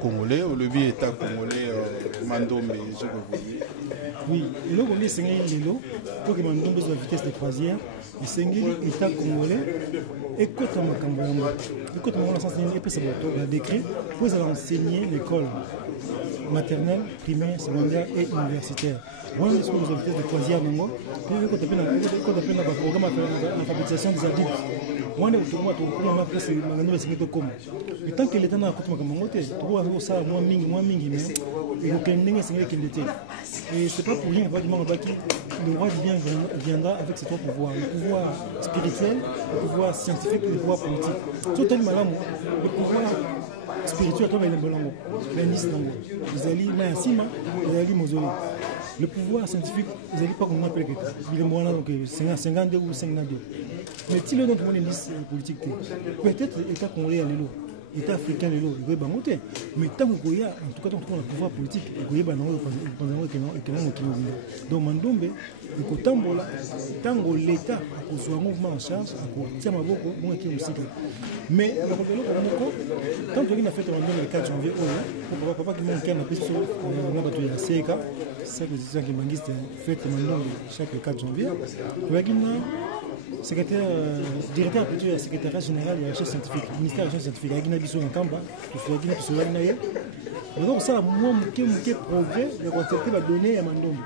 Congolais, ou le vieux État congolais, Mandombe, je oui, et là, on est pour que Mandombe soit la vitesse de croisière, et c'est l'État congolais, et quand on a décret pour enseigner l'école maternelle, primaire, secondaire et universitaire. On est sur la vitesse de croisière, quand on appelle le programme d'alphabétisation des adultes. On est au et tant que l'État n'a pas de ça, et c'est pas pour rien que le roi divin viendra avec ses trois pouvoirs, le pouvoir spirituel, le pouvoir scientifique et le pouvoir politique. Le pouvoir spirituel, le pouvoir scientifique, vous n'allez pas comment appeler que 52 ou 52. Mais si le nom de mon politique, peut-être l'État congolais à l'élo. L'État africain est là, il va monter. Mais tant qu'il y a, en tout cas, tant qu'on a le pouvoir politique, il y a donc Mandombe, tant que l'État a soit un mouvement en charge, tient ma beaucoup, moi qui est aussi. Mais quand on a fait le 4 janvier, papa qui manque un peu sur la CEK, c'est que les gens qui manquent fait Mandombe chaque 4 janvier, secrétaire, directeur du secrétariat général de la recherche scientifique, ministère de la recherche scientifique, il y a un Kamba, donc ça, moi, je progrès de constater la donnée à Mandombe.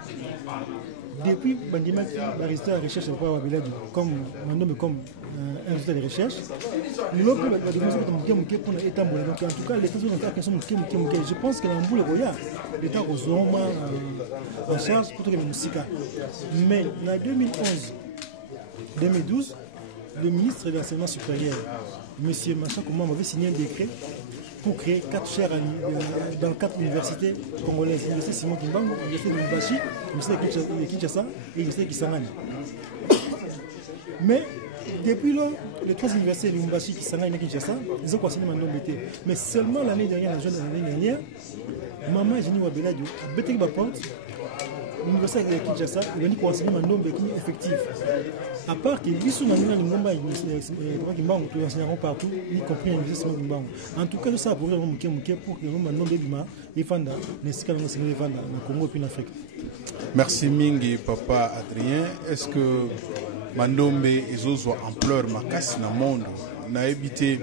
Depuis Bandima qui va rester à la recherche comme Mandombe comme un résultat de recherche, l'autre va devenir pour l'État. Donc en tout cas, l'État je pense que l'État a en charge pour les musiques. Mais en 2012, le ministre de l'enseignement supérieur, M. Machin Kouma, avait signé un décret pour créer 4 chaires dans 4 universités congolaises. L'université Simon Kimbangu, l'université de Mbashi, l'université de Kinshasa et l'université de Kisangani. Mais depuis là, les 3 universités de Mbashi, Kisangani et Kinshasa, ils ont consigné Mandombe. Mais seulement l'année dernière, la jeune année dernière, Maman Jenny Wabeladio a bêté ma porte. L'université de Kinshasa, il a dit qu'on enseigne Mandombe qui est effectif. À part que les sous Mandombe, nous enseignons partout, y compris l'université de Kimbangu. En tout cas, nous savons pour que Mandombe les Fanda, les Fanda, le Congo et l'Afrique. Merci Mingi, papa Adrien. Est-ce que Mandombe est aux ampleur macasse dans le monde? N'a habité.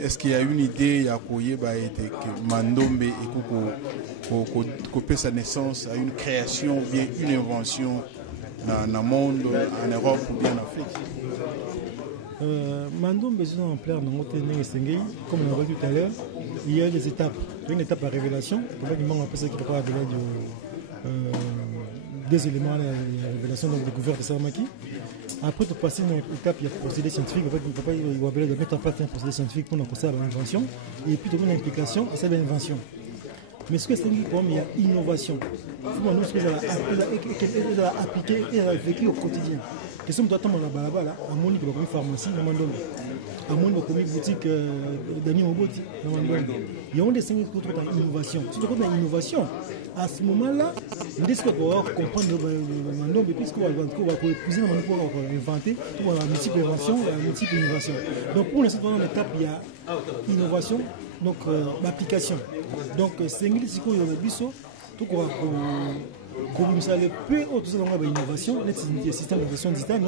Est-ce qu'il y a une idée à que Mandombe couper sa naissance à une création ou bien une invention dans le monde, en Europe ou bien en Afrique? Mandombe est en plein dans notre comme on l'a dit tout à l'heure, il y a des étapes. Il y a une étape à révélation, pour qu'il manque un peu ce qui peut révéler des éléments à la révélation, donc découverte de Saramaki. Après, tu passes une étape, il y a le procédé scientifique. Papa, il va mettre en place un procédé scientifique pour conserver l'invention. Et puis, tu as une implication à cette invention. Mais ce que c'est il y a innovation. Il faut nous appliquer et réfléchir au quotidien. Question de attendre la balabala, à mon niveau, comme pharmacie, à mon niveau, à mon niveau, comme boutique d'Ani Moboti, à mon niveau. Il y a des signes de innovation. Si tu as une innovation, à ce moment-là, nous devons comprendre le mandombe, puisqu'on va épouser le mandombe pour inventer, pour la multiple invention, la multiple innovation. Donc pour l'instant, dans l'étape, il y a innovation, donc l'application. Donc c'est un discours de biso, tout qu'on va comme ça le plus haut tout ça dans l'innovation, le système d'innovation digitale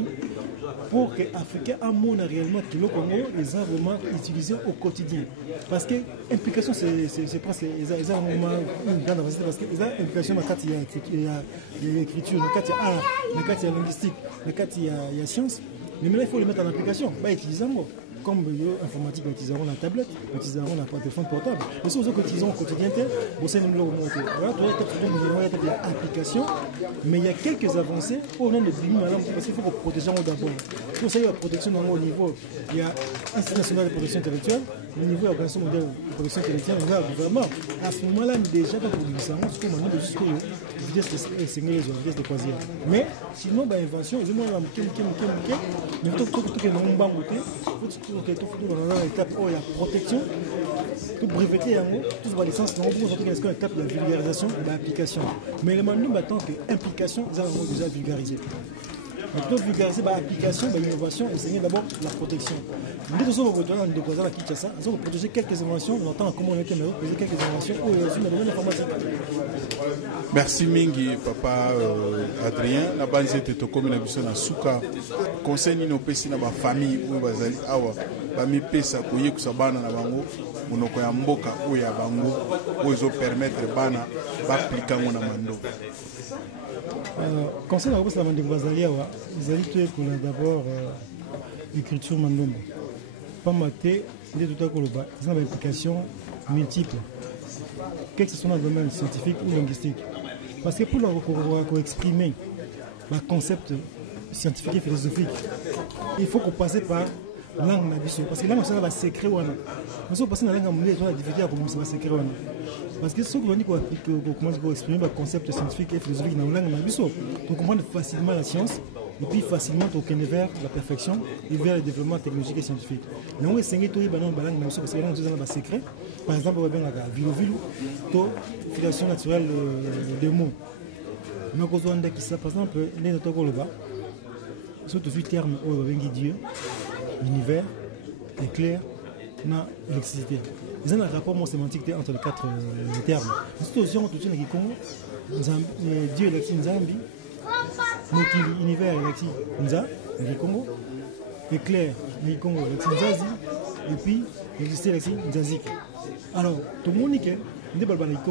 pour que les Africains aient réellement que le Congo les a vraiment utilisés au quotidien. Parce que l'implication c'est presque une grande avancée parce que les implications dans le cadre il y a l'écriture, dans le cadre il y a art, dans le cadre il y a linguistique, dans le cadre il y a science. Mais maintenant il faut le mettre en application, pas utiliser comme l'informatique, ils utiliseront la tablette, ils utiliseront la téléphone portable. Mais si vous utilisez au quotidien, vous savez le numéro. Voilà, il y a application, mais il y a quelques avancées au nom de parce qu'il faut protéger d'abord. Pour ça, il y a la protection au niveau, il y a l'Institut national de protection intellectuelle, au niveau de l'organisation mondiale de production chrétienne, vraiment, à ce moment-là, déjà, quand on dit ça, on se commande jusqu'au vitesse de croisière. Mais sinon, l'invention, ils ont mais il faut que nous ayons une étape où il y a protection, tout breveter, tout licence, nous avons une étape de vulgarisation et d'application. Mais le mandum, en tant qu'implication, ils ont déjà vulgarisé. Plutôt vulgariser l'application, l'innovation, essayer d'abord la protection. Dès que nous avons découvert la Kinshasa, nous avons protégé quelques innovations, nous entendons comment on était, mais nous quelques innovations où il y a une domaine informatique. Merci Mingi, papa Adrien. La base était au commun d'habitation à Souka. Conseil ni nos pesi na ba famille où bazali awa ba mi pesa koye kusabana na bango monoko ya mboka où ya bango où ils permettre bana ba appliquer na mando. Conseil na la mande bazali awa, bazali to d'abord l'écriture mandombo. Pas maté, il tout à coup ils ont une application multiple. Quel que soit dans le domaine scientifique ou linguistique. Parce que pour exprimer le concept scientifique et philosophique, il faut qu'on passe par la langue. Parce que la langue, c'est un secret. Si on passe dans la langue, on a la difficulté à commencer à secret. Parce que ce qu'on dit qu'on commence à exprimer le concept scientifique et philosophique dans la langue, on comprend facilement la science et puis facilement on connaît vers la perfection et vers le développement technologique et scientifique. Mais on essaie de faire la langue parce que la langue est un secret. Par exemple, on va bien la vilo-vilo, filiation naturelle des mots. Mais quand on dit ça, par exemple, les notes au bas, sont tous les termes où on va Dieu, l'univers, l'éclair, l'électricité. Il y a un rapport sémantique entre les quatre termes. C'est aussi tout le Congo, Dieu, l'électricité, Nzambi, l'univers, l'électricité, Congo, l'éclair, le Congo, l'électricité, et puis l'électricité, Nzazik. Alors, tout le monde dit que nous avons dit que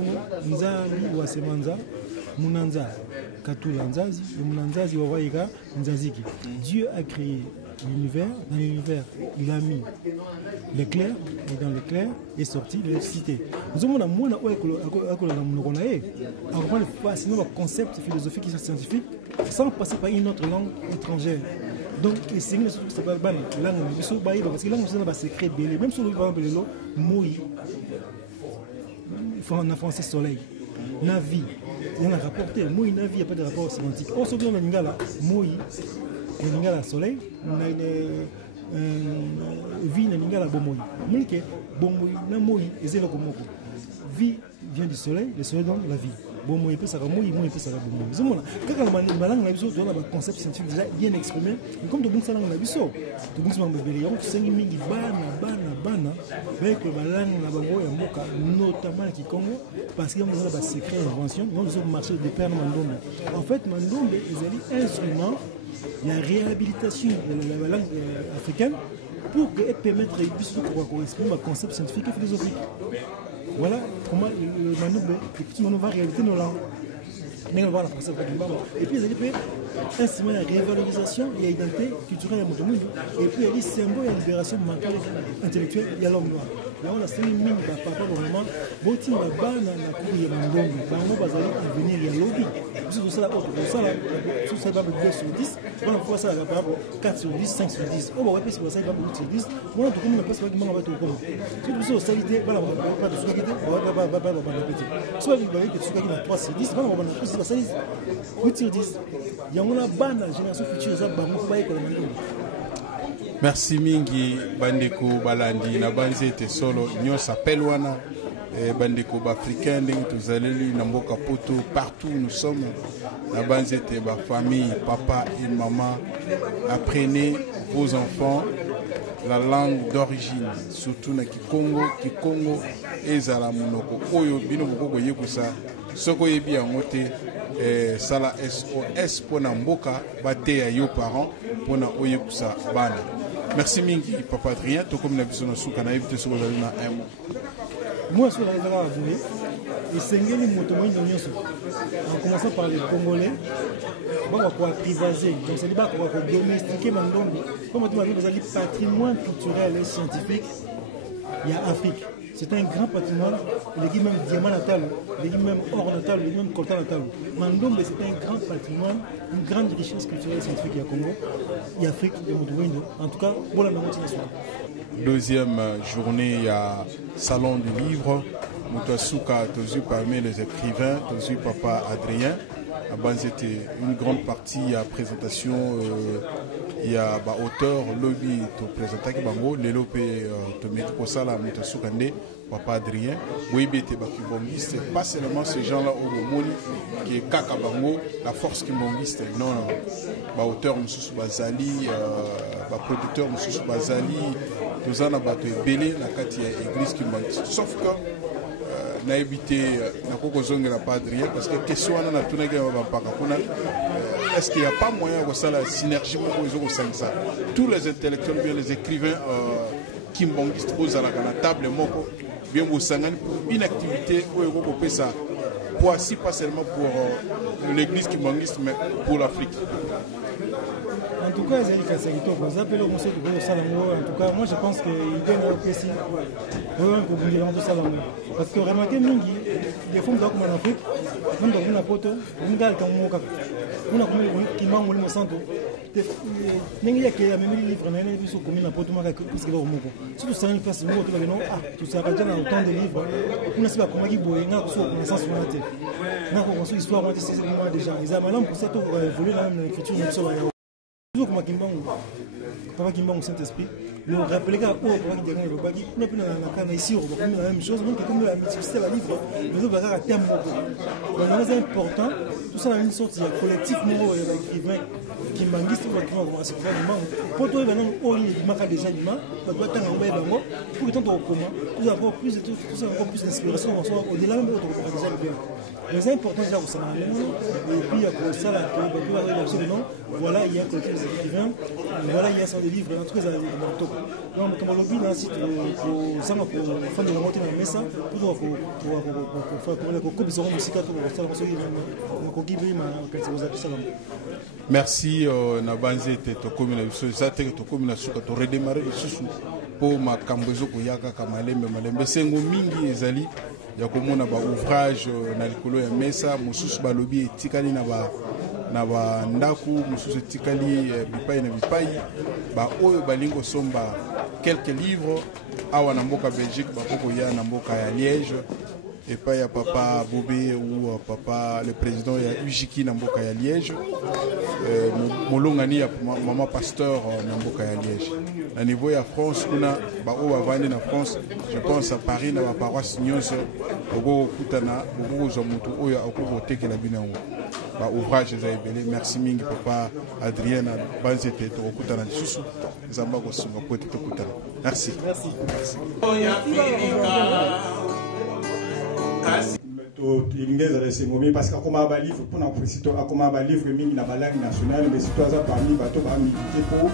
Nzambi ou Asemanza, Munanza, Katula Nzazi, et Munanzazi ou Waïga, Nzaziki. Dieu a créé l'univers, dans l'univers, il a mis l'éclair, et dans l'éclair est sorti l'électricité. Nous avons facilement le concept philosophique et scientifique sans passer par une autre langue étrangère. Donc, c'est une chose qui s'appelle la langue, parce que la langue, c'est un secret, même si on parle de l'eau, Moui, en français soleil, Navi, il y a un rapporté, Moui, Navi, il n'y a pas de rapport sémantique. Or, ce qu'on a Lingala, Moui, Lingala soleil, vie, Lingala Bomoui. Moui, Bomoui, Namoui, et c'est le Komoko. Vie vient du soleil, le soleil donne la vie. Bon, moi, il peut s'arrêter, moi, il peut s'arrêter. Quand la langue a besoin de concept scientifique déjà bien exprimé, comme tout le monde a besoin, tout le monde a besoin de faire une bana, avec la langue a besoin notamment qui Congo, parce qu'il y a un secret d'invention, nous avons marché de père Mandombe. En fait, Mandombe est un instrument, la réhabilitation de la langue africaine pour permettre d'exprimer un concept scientifique et philosophique. Voilà comment le Mandombe va réaliser nos langues. Et puis, il y a un symbole de révalorisation, il y a identité culturelle et puis il y a des symboles de libération mentale et intellectuelle, il y a l'homme noir. Il y a un mine papa vraiment, Boti Maba na Kouya Mandombe, Bango Bazali à venir, il y a lobby. Tout ça, tout ça va me 2 sur 10, on va voir ça 4 sur 10, 5 sur 10. On va passer pour ça, il va 8 sur 10. On va tout le monde passe par qui va tout le monde. Tout ça, ça l'idée, voilà, on va pas de sous-qualité, on va pas de petit. Soit il va y avoir des sous 3 sur 10, on va pas de 8 sur 10. Il y a une bonne génération future, ça va beaucoup pour le Mandombe. Merci mingi bandeko balandi na banzete solo nyo s'appelle wana bandeko africain ndenge tozaleli na mboka poto partout nous sommes na banzete ba famille papa et maman apprenez vos enfants la langue d'origine surtout na Kikongo ezala monoko oyo bino boko yekusa soko yebi yango te sala SOS pona mboka bateya yo parents pona oyekusa bana. Merci mingi papa Adrien to comme na biso na suka na éviter sur la un mot. Moi sur la avoué et sengeli moto mo nyonso en commençant par les Congolais ba ko privaser donc c'est pas ko domestiquer Mandombe comme tu m'as dit vous avez patrimoine culturel et scientifique il y a Afrique c'est un grand patrimoine, l'équipe même diamant natal, l'équipe même or natal, l'équipe même coltan natal. Mandombe, c'est un grand patrimoine, une grande richesse culturelle et scientifique au Congo et Afrique de Moudouindo. En tout cas, pour la multinationale. Deuxième journée, il y a Salon du Livre. Moutasuka, Tozu parmi les écrivains, Tozu Papa Adrien. C'était une grande partie, il y a présentation, il y a auteur, lobby, to présenter Bango, l'élopé, to mettre pour ça, la Moutasuka, Papa Adrien. Oui, c'est pas seulement ces gens-là au monde qui est Kaka Bango, la force qui m'ongiste. Non, non. Auteur, Moussous Bazali, producteur, Moussous Bazali, tout ça, belé la Katia église qui m'ongiste. Sauf que, n'a évité na pas Adrien parce que question on a tout est-ce qu'il n'y a pas moyen de faire la synergie tous les intellectuels bien les écrivains qui m'ongiste posent à la table moko bien pour une activité où ça voici pas seulement pour l'église qui m'ongiste mais pour l'Afrique. En tout cas, en tout cas, moi je pense qu'il y a un aussi. Parce que remarquez, des fois, en Afrique, même dans une photo, on a qui m'a envoyé mon centre. Il y a qui a même les livres, mais il y a qui a photo, parce que surtout ça, il passe le mot, tout ça, autant de livres. On ne sait pas comment il y a un sens sur la tête. On a construit l'histoire, on a testé déjà. Ils ont maintenant pour ça, voulu la même écriture, toujours comme Papa Kimbangu Saint-Esprit, le rappeler qu'à Papa Kimbangu, on a pu dans ici, on va la même chose, donc comme la multiplicité la livre, nous devons avoir un terme beaucoup. C'est important, tout ça dans une sorte de collectif, nous, écrivain, Kimbanguiste, ou qui va commencer à faire des membres. Pour toi, on a déjà des gens, on doit attendre un peu pour que tant au commun, nous avons plus de tout ça, encore plus d'inspiration, au-delà même de notre déjà bien. Mais c'est important déjà au Sénat, et puis pour ça, voilà, il y a un collectif d'écrivains, voilà, il y a ça des livres, en tout cas, donc, comme on l'a dit dans le site, pour ça, pour faire de la montée dans le message, pour merci, Nabanze, to commune, ça te to commune, to redémarrer le sous pour ma cambezo kuyaka kamalembe malembe sengo mingi ezali ya komona ba ouvrage na likolo ya mesa mosusu balobi etikali na ba ndaku mosusu etikali bipai na bipai ba oyo balingo somba quelques livres awa na mboka Belgique bakoko ya na mboka ya Liège et pas ya papa Bobé ou papa le président ya Ujiki na mboka ya Liège molongani ya maman pasteur na mboka ya Liège à niveau ya France kuna ba o bavandi na France je pense à Paris na ba paroisse nyonso ogo kutana ogo zo mutu oyo akoko tekela binango ba ouvrage za ebele merci mingi papa Adrien na banzete to kutana lisusu nzamba ko sunga pote to kutana merci parce qu'à livre pour un livre mingi na langue nationale mais si toi parmi bateau ba militer pour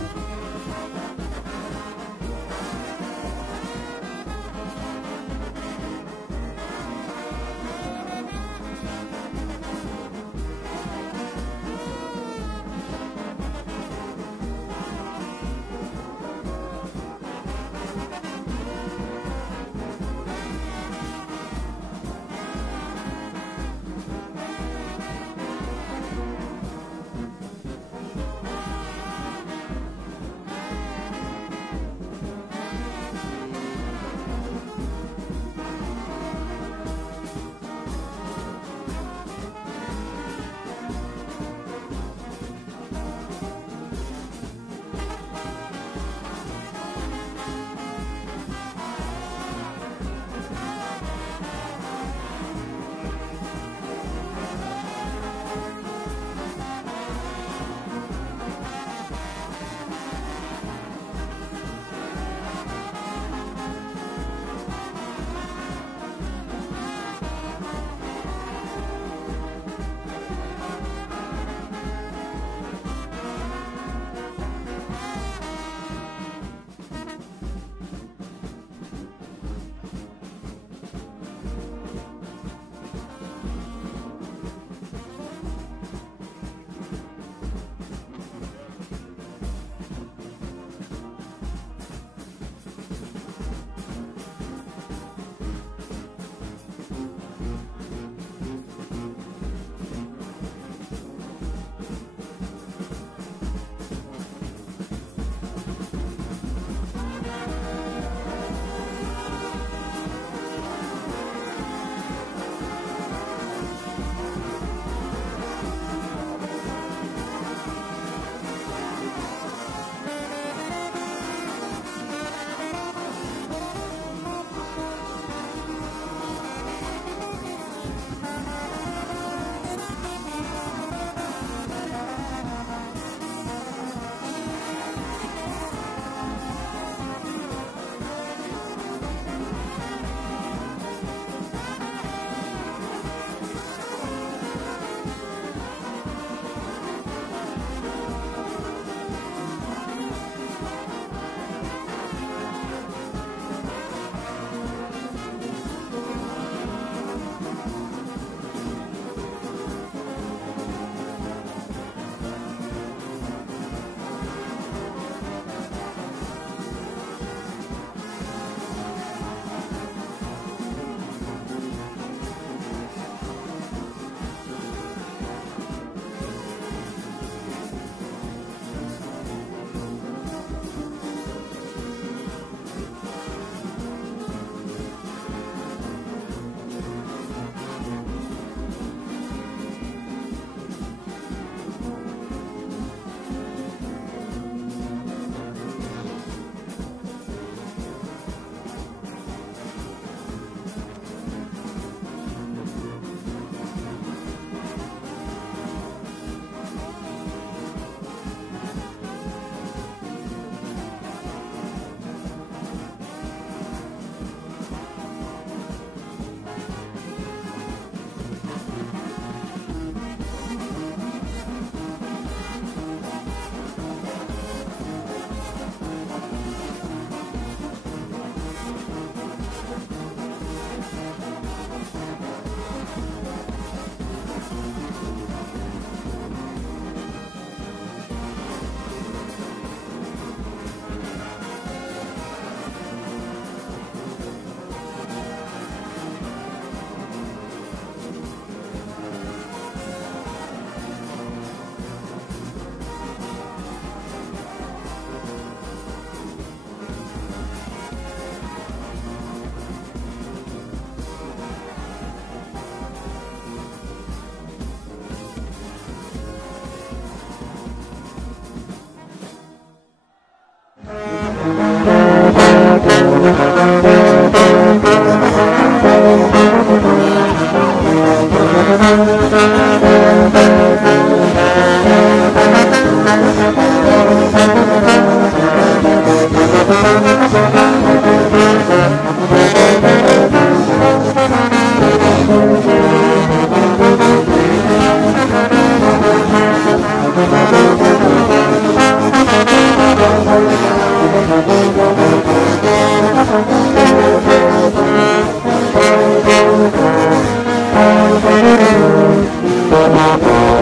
Thank you.